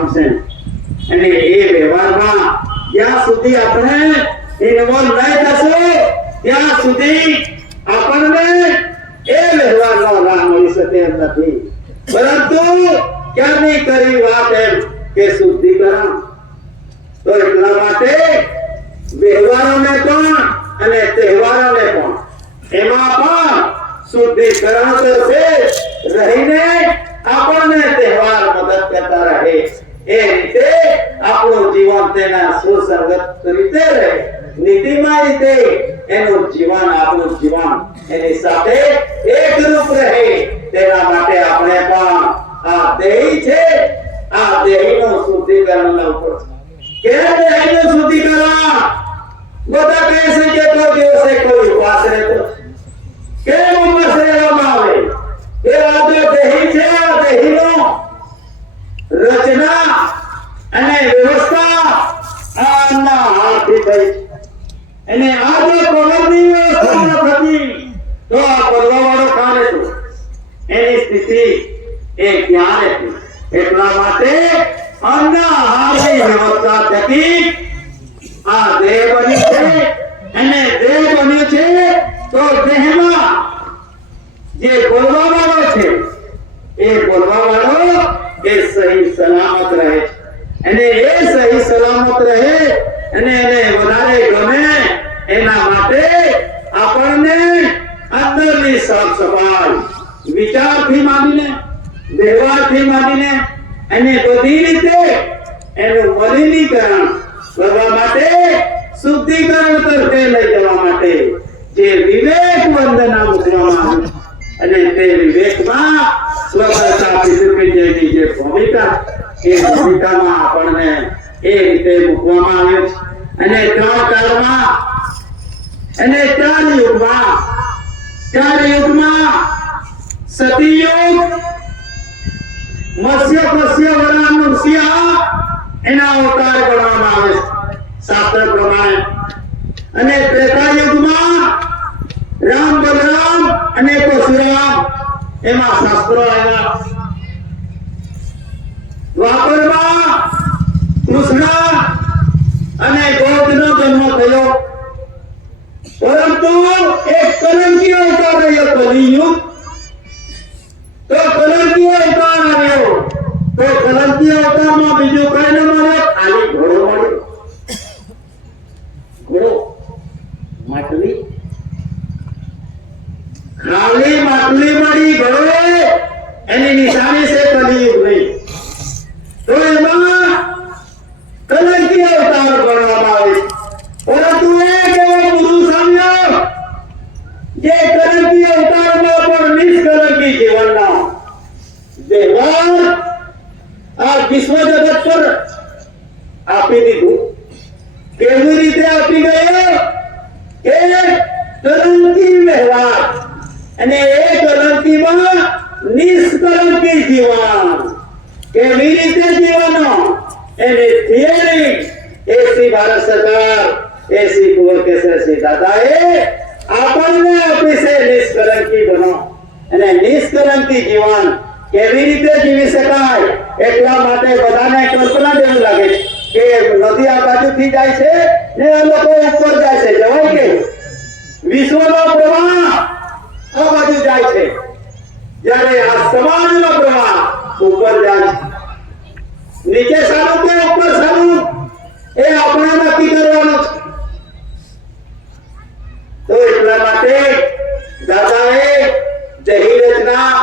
ગમશે અને એ વ્યવહારમાં જ્યાં સુધી આપણે ઇન્વોલ્વ નહીં થશે ત્યાં સુધી આપણને એ વ્યવહારનો લાભ મળી શકે એમ નથી. પરંતુ ક્યારની કરી વાત એમ કે શુદ્ધિકરણ, તો એટલા માટે વ્યવહારોને પણ અને તહેવારોને પણ એમાં પણ શુદ્ધિકરણ કરશે રહીને આપણને તહેવાર મદદ કરતા રહે એ રીતે આપણું જીવન તેના સુસંગત રીતે રહે, નીતિમય રીતે એનું જીવન આપણું જીવન એની સાથે એકરૂપ રહે. તેના માટે આપણે પણ આ દેહી છે, આ દેહીનું શુદ્ધિકરણ કરવું પડશે. કે દેહીનું શુદ્ધિકરણ બધા કહે છે કે કોઈ દિવસે કોઈ ઉપવાસ રહેતો કેમ ઉપવાસ રહેવામાં આવે? એ આ જો દેહી છે, આ દેહીનું રચના અને વ્યવસ્થા આના હાથથી થઈ છે. અને આ જો પવનની વ્યવસ્થા ન થતી તો આ પર્વવાળો ખાને તો એની સ્થિતિ એ ક્યાં રહેતી? એટલા માટે અન્ન આહારની વ્યવસ્થા થકી આ દેહ બન્યું છે અને દેહ બન્યું છે તો દેહમાં જે બોલવા વાળો છે એ બોલવા વાળો એ સહી સલામત રહે છે. અને એ સહી સલામત રહે અને એને વધારે ગમે એના માટે આપણને અંદરની સાફ સફાઈ વિચારથી માંડીને વ્યવહારથી માંડીને અને બધી રીતે એનું મલિનીકરણ કરવા માટે શુદ્ધિકરણ તરફે લઈ જવા માટે જે વિવેક વંદના મૂકવામાં આવે અને તે વિવેકમાં સ્વતંત્રતા પિતૃપિંજયની જે ભૂમિકા એ ભૂમિકામાં આપણને એ રીતે મૂકવામાં આવ્યો છે. અને ત્રણ કાળમાં અને ચાર યુગમાં સતીયુગ, મત્સ્ય પસ્ય વરામનુષ્ય એના અવતાર ગણવામાં આવે છે શાસ્ત્ર પ્રમાણે. અને ત્રેતાયુગમાં રામ બલરામ અને પરશુરામ એમાં શાસ્ત્રો આવ્યા. દ્વાપરમાં કૃષ્ણ અને ગૌતમનો જન્મ થયો. પરંતુ એક કલંકી અવતાર રહ્યો કલિયુગ. તો કલંકી અવતાર આવ્યો તો કલંકી અવતારમાં બીજું કઈ ન મળે, ખાલી ઘોડો મળ્યો. ઘોડો માટલી, ખાલી માટલી મળી ઘોડો, એની નિશાની છે કલિયુગ નહીં. તો એમાં કલંકી અવતાર ગણવામાં આવે છે. પરંતુ એક એવો પુરુષ આવ્યો જે કલંકી અવતારમાં પણ નિષ્કલંકી જીવનનો વ્યવહાર આ વિશ્વ જગત પર આપી દીધું. કેવી રીતે આપી ગયો કે કલંકી વ્યવહાર અને એ કલંકીમાં નિષ્કલંકી જીવન કેવી રીતે જીવવાનો એની થિયરી એસી ભારત સરકાર એસી કુંવર કેસરસિંહ દાદાએ આપણને આપી છે. નિષ્કલંકી બનો અને નિષ્કલંકી જીવન કેવી રીતે જીવી શકાય એટલા માટે બધાને કલ્પના જેવું લાગે છે કે નદી આ બાજુથી જાય છે ને આ લોકો ઉપર જાય છે. જવાય કે વિશ્વનો પ્રવાહ આ બાજુ જાય છે જ્યારે આ સમાજનો પ્રવાહ ઉપર જાય છે. નીચે સારું કે ઉપર સારું એ આપણે નક્કી કરવાનું છે. તો એટલા માટે દાદાએ દેહી રચના,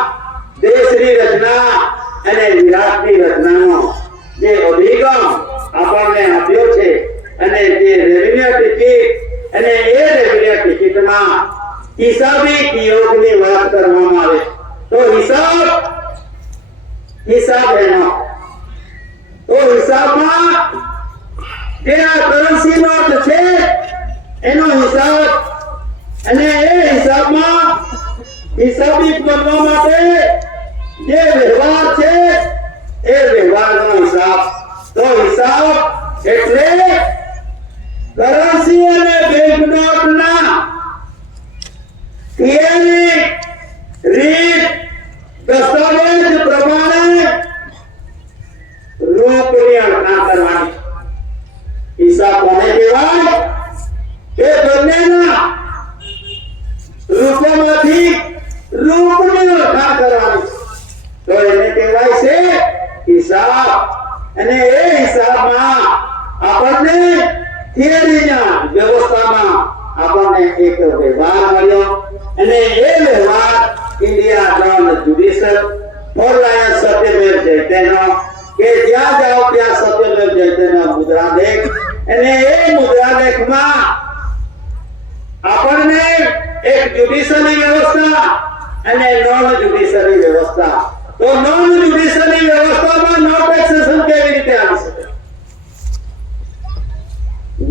દેશની રચના અને વિરાટની રચનાનો જે અભિગમ આપણને આપ્યો છે અને જે રેવન્યુ ટિકિટ અને એ રેવન્યુ ટિકિટમાં હિસાબી યોગની વાત કરવામાં આવે તો હિસાબ એનો તો હિસાબમાં જે આ કરન્સી નોટ છે એનો હિસાબ અને એ હિસાબમાં હિસાબી બનવા માટે જે વ્યવહાર છે એ વ્યવહારનો હિસાબ. તો હિસાબ એટલે કરન્સી અને બેંક નોટના થિયરી રીત દસ્તાવેજ પ્રમાણે રૂપ કહેવાય કે બંનેના રૂપોમાંથી રૂપની ઓળખાણ કરવાની, તો એને કહેવાય છે હિસાબ. અને એ હિસાબમાં આપણને થિયરીના વ્યવસ્થામાં આપણને એક વ્યવહાર મળ્યો, અને એ વ્યવહાર India non judicial four lions સત્યમેવ જયતેનો, કે જ્યાં જાઓ ત્યાં સત્યમેવ જયતેનો મુદ્રાલેખ. અને એ મુદ્રાલેખમાં આપણને એક જ્યુડિશિયલી વ્યવસ્થા અને નોન જ્યુડિશિયલી વ્યવસ્થા. તો નોન જ્યુડિશિયલી વ્યવસ્થામાં નો ટેક્સેશન કેવી રીતે આવી શકે?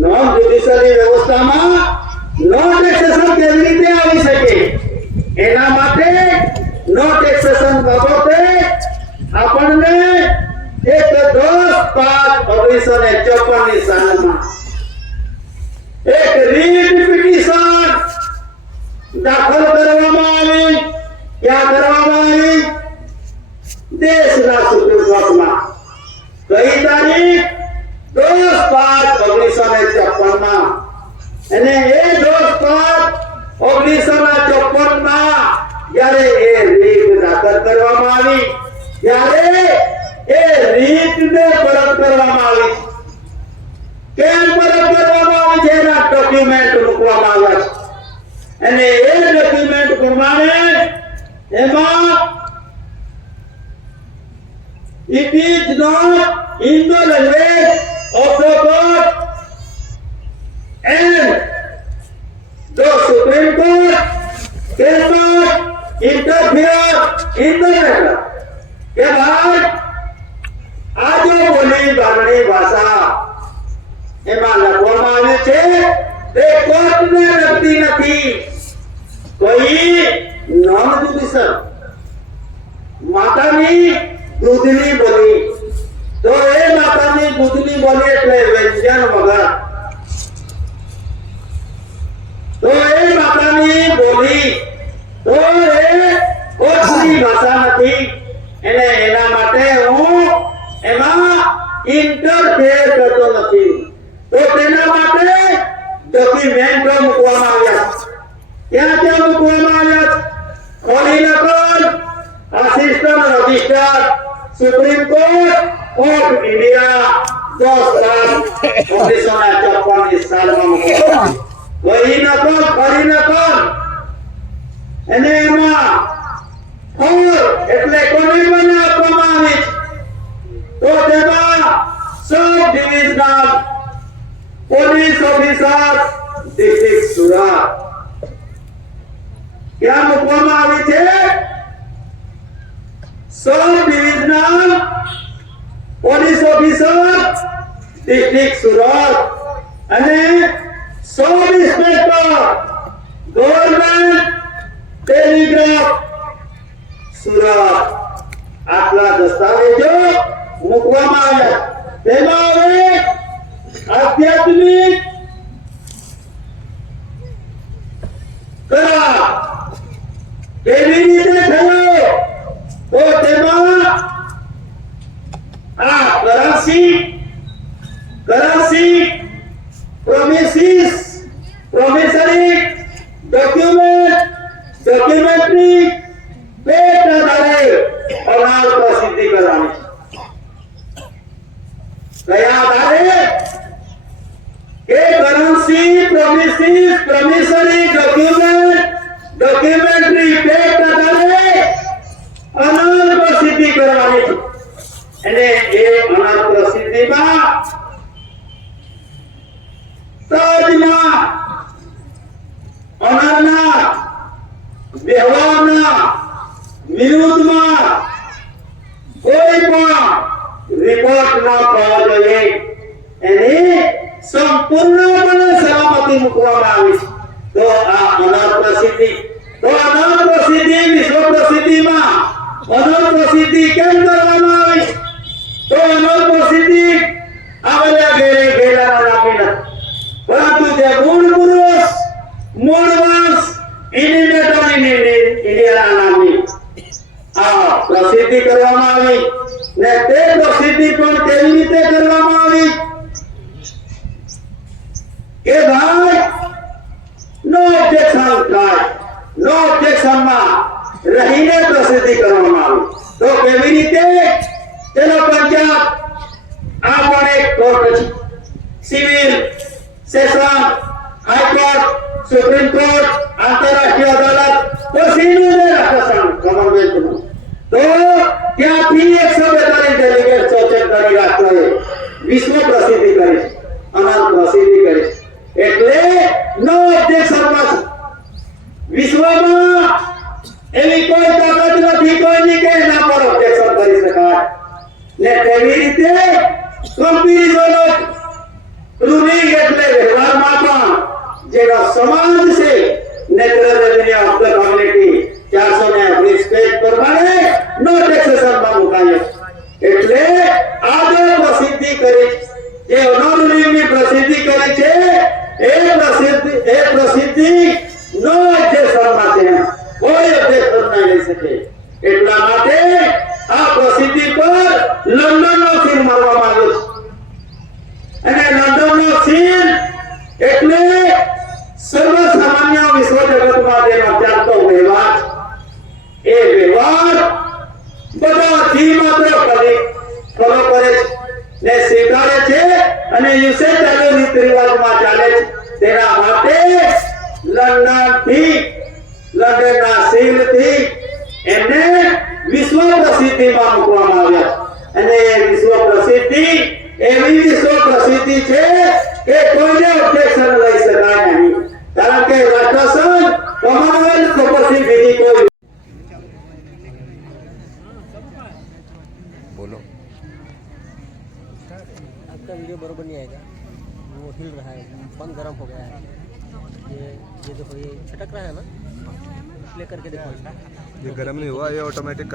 નોન જ્યુડિશિયલી વ્યવસ્થામાં નો ટેક્સેશન કેવી રીતે આવી શકે? એના માટે નો ટેક્સેશન બાબતે આપણને એક 10/5/1954 ની સાલમાં એક રીટ પિટિશન દાખલ કરવામાં આવી. ક્યાં કરવામાં આવી? દેશના સુપ્રીમ કોર્ટમાં. કઈ તારીખ? 10/5/1954 માં. અને એ 10/5/1954 માં જ્યારે એ રીટ દાખલ કરવામાં આવી, ત્યારે એ રીતને પરત કરવામાં આવી. કેમ પરત કરવામાં આવી છે? એના ડોક્યુમેન્ટ મૂકવામાં આવ્યા છે. અને એ ડોક્યુમેન્ટ પ્રમાણે એમાં it is not in the language of the court and the Supreme Court cannot interfere in the matter. કે ભાઈ આ જો બોલી બાંગડી ભાષા એમાં લખવામાં આવે છે તે કોર્ટને લગતી નથી. કોઈ નોન જ્યુડિશિયલ માતાની દૂધની બોલી, તો એ માતાની દૂધની બોલી એટલે વ્યંજન વગર. તો એ માતાની બોલી, તો એ કોર્ટની ભાષા નથી. અને એના માટે હું એમાં ઇન્ટરફેર કરતો નથી. તો તેના માટે ડોક્યુમેન્ટો મૂકવામાં આવ્યા. ક્યાં ક્યાં મૂકવામાં આવ્યા? ખોલી નકલ assistant register supreme court of India 10/5/1954 ની સાલમાં મૂકવામાં. ખોલી નકલ અને એમાં ફોર એટલે કોને કોને આપવામાં આવી? તો તેમાં sub divisional police officer district Surat. ક્યાં મૂકવામાં આવી છે? Sub divisional police officer district Surat અને sub inspector government telegraph Surat. આટલા દસ્તાવેજો મૂકવામાં આવ્યા. તેમાં હવે આધ્યાત્મિક કરાર કેવી રીતે થયો? તો તેમાં આ કરન્સી પ્રોમિસરી ડોક્યુમેન્ટરી પેટ આધારે અનાર પ્રસિદ્ધિ કરવાની. કયા આધારે? કે કરન્સી પ્રોમિસરી ડોક્યુમેન્ટરી પેટ આધારે અનાર પ્રસિદ્ધિ કરવાની. અને એ અનાર પ્રસિદ્ધિમાં તજમાં અનારના વ્યવહારના વિરુદ્ધમાં કોઈ પણ રિપોર્ટ ન થવો જોઈએ. એની સંપૂર્ણપણે સલામતી મૂકવામાં આવી છે. તો આ અનાર પ્રસિદ્ધિ, તો અનાર પ્રસિદ્ધિ વિશ્વ પ્રસિદ્ધિમાં અનાર પ્રસિદ્ધિ કેમ કરવામાં આવી? તો અનાર પ્રસિદ્ધિ આવેલા ઘેરા નામી નથી, પરંતુ જે મૂળ પુરુષ મૂળ વંશ ઇન્ડિયાના નામની આ પ્રસિદ્ધિ કરવામાં આવી. ને તે પ્રસિદ્ધિ પણ કેવી રીતે કરવામાં આવી? કે ભાઈ નો ઓબ્જેક્શન થાય, નો ઓબ્જેક્શન માં રહીને પ્રસિદ્ધિ કરવામાં આવે તો કેવી રીતે? ચલો પંચાયત આ પણ એક કોર્ટ છે, civil, session, high court, supreme court, આંતરરાષ્ટ્રીય અદાલત, પછીનું જે રાષ્ટ્રસંઘ કોમનવેલ્થનું, તો ત્યાંથી 142 ડેલિગેટ ચોચેન્દ્ર રાષ્ટ્રોએ વિશ્વ પ્રસિદ્ધિ કરી છે, અનંત પ્રસિદ્ધિ કરી છે. એટલે નો ઓબ્જેક્શનમાં છે. વિશ્વમાં એવી કોઈ તાકાત નથી કોઈની કે એના પર ઓબ્જેક્શન કરી શકાય ને કેવી રીતે? કમ્પેરિઝન રૂલિંગ એટલે વ્યવહારમાં પણ જેનો સમાજ છે natural of the community 420 page પ્રમાણે નો ટેક્સેશનમાં મુકાયો. એટલે આ જે પ્રસિદ્ધિ કરી, જે રૂલિંગની પ્રસિદ્ધિ કરી છે, એ પ્રસિદ્ધિ નો ઓબ્જેક્શનમાં છે, કોઈ ઓબ્જેક્શન નહીં લઈ શકે. એટલા માટે આ પ્રસિદ્ધિ પર લંડનનો સીલ મારવામાં આવ્યો છે. અને લંડનનો સીલ એટલે સર્વસામાન્ય વિશ્વ જગતમાં જેનો ચાલતો વ્યવહાર, એ વ્યવહાર બધા ધીમાત્ર ફોલો કરે છે ને સ્વીકારે છે અને યુસે ચાલે રીત રિવાજમાં ચાલે છે. તેના માટે લંડનના સીલથી એમને વિશ્વ પ્રસિદ્ધિમાં મૂકવામાં આવ્યા. અને એ વિશ્વ પ્રસિદ્ધિ એવી વિશ્વ પ્રસિદ્ધિ છે કે કોઈને ઓબ્જેક્શન લઈ શકાય નહીં, કારણ કે રાષ્ટ્રસંઘ કોમનવેલ્થ તો પછી બીજી કોઈ बोलो। आपका वीडियो बराबर नहीं आएगा, वो हिल रहा है, बंद गर्म हो गया है। ये देखो, ये छटक रहा है ना, प्ले करके देखो। ये गर्म नहीं हुआ, ये ऑटोमेटिक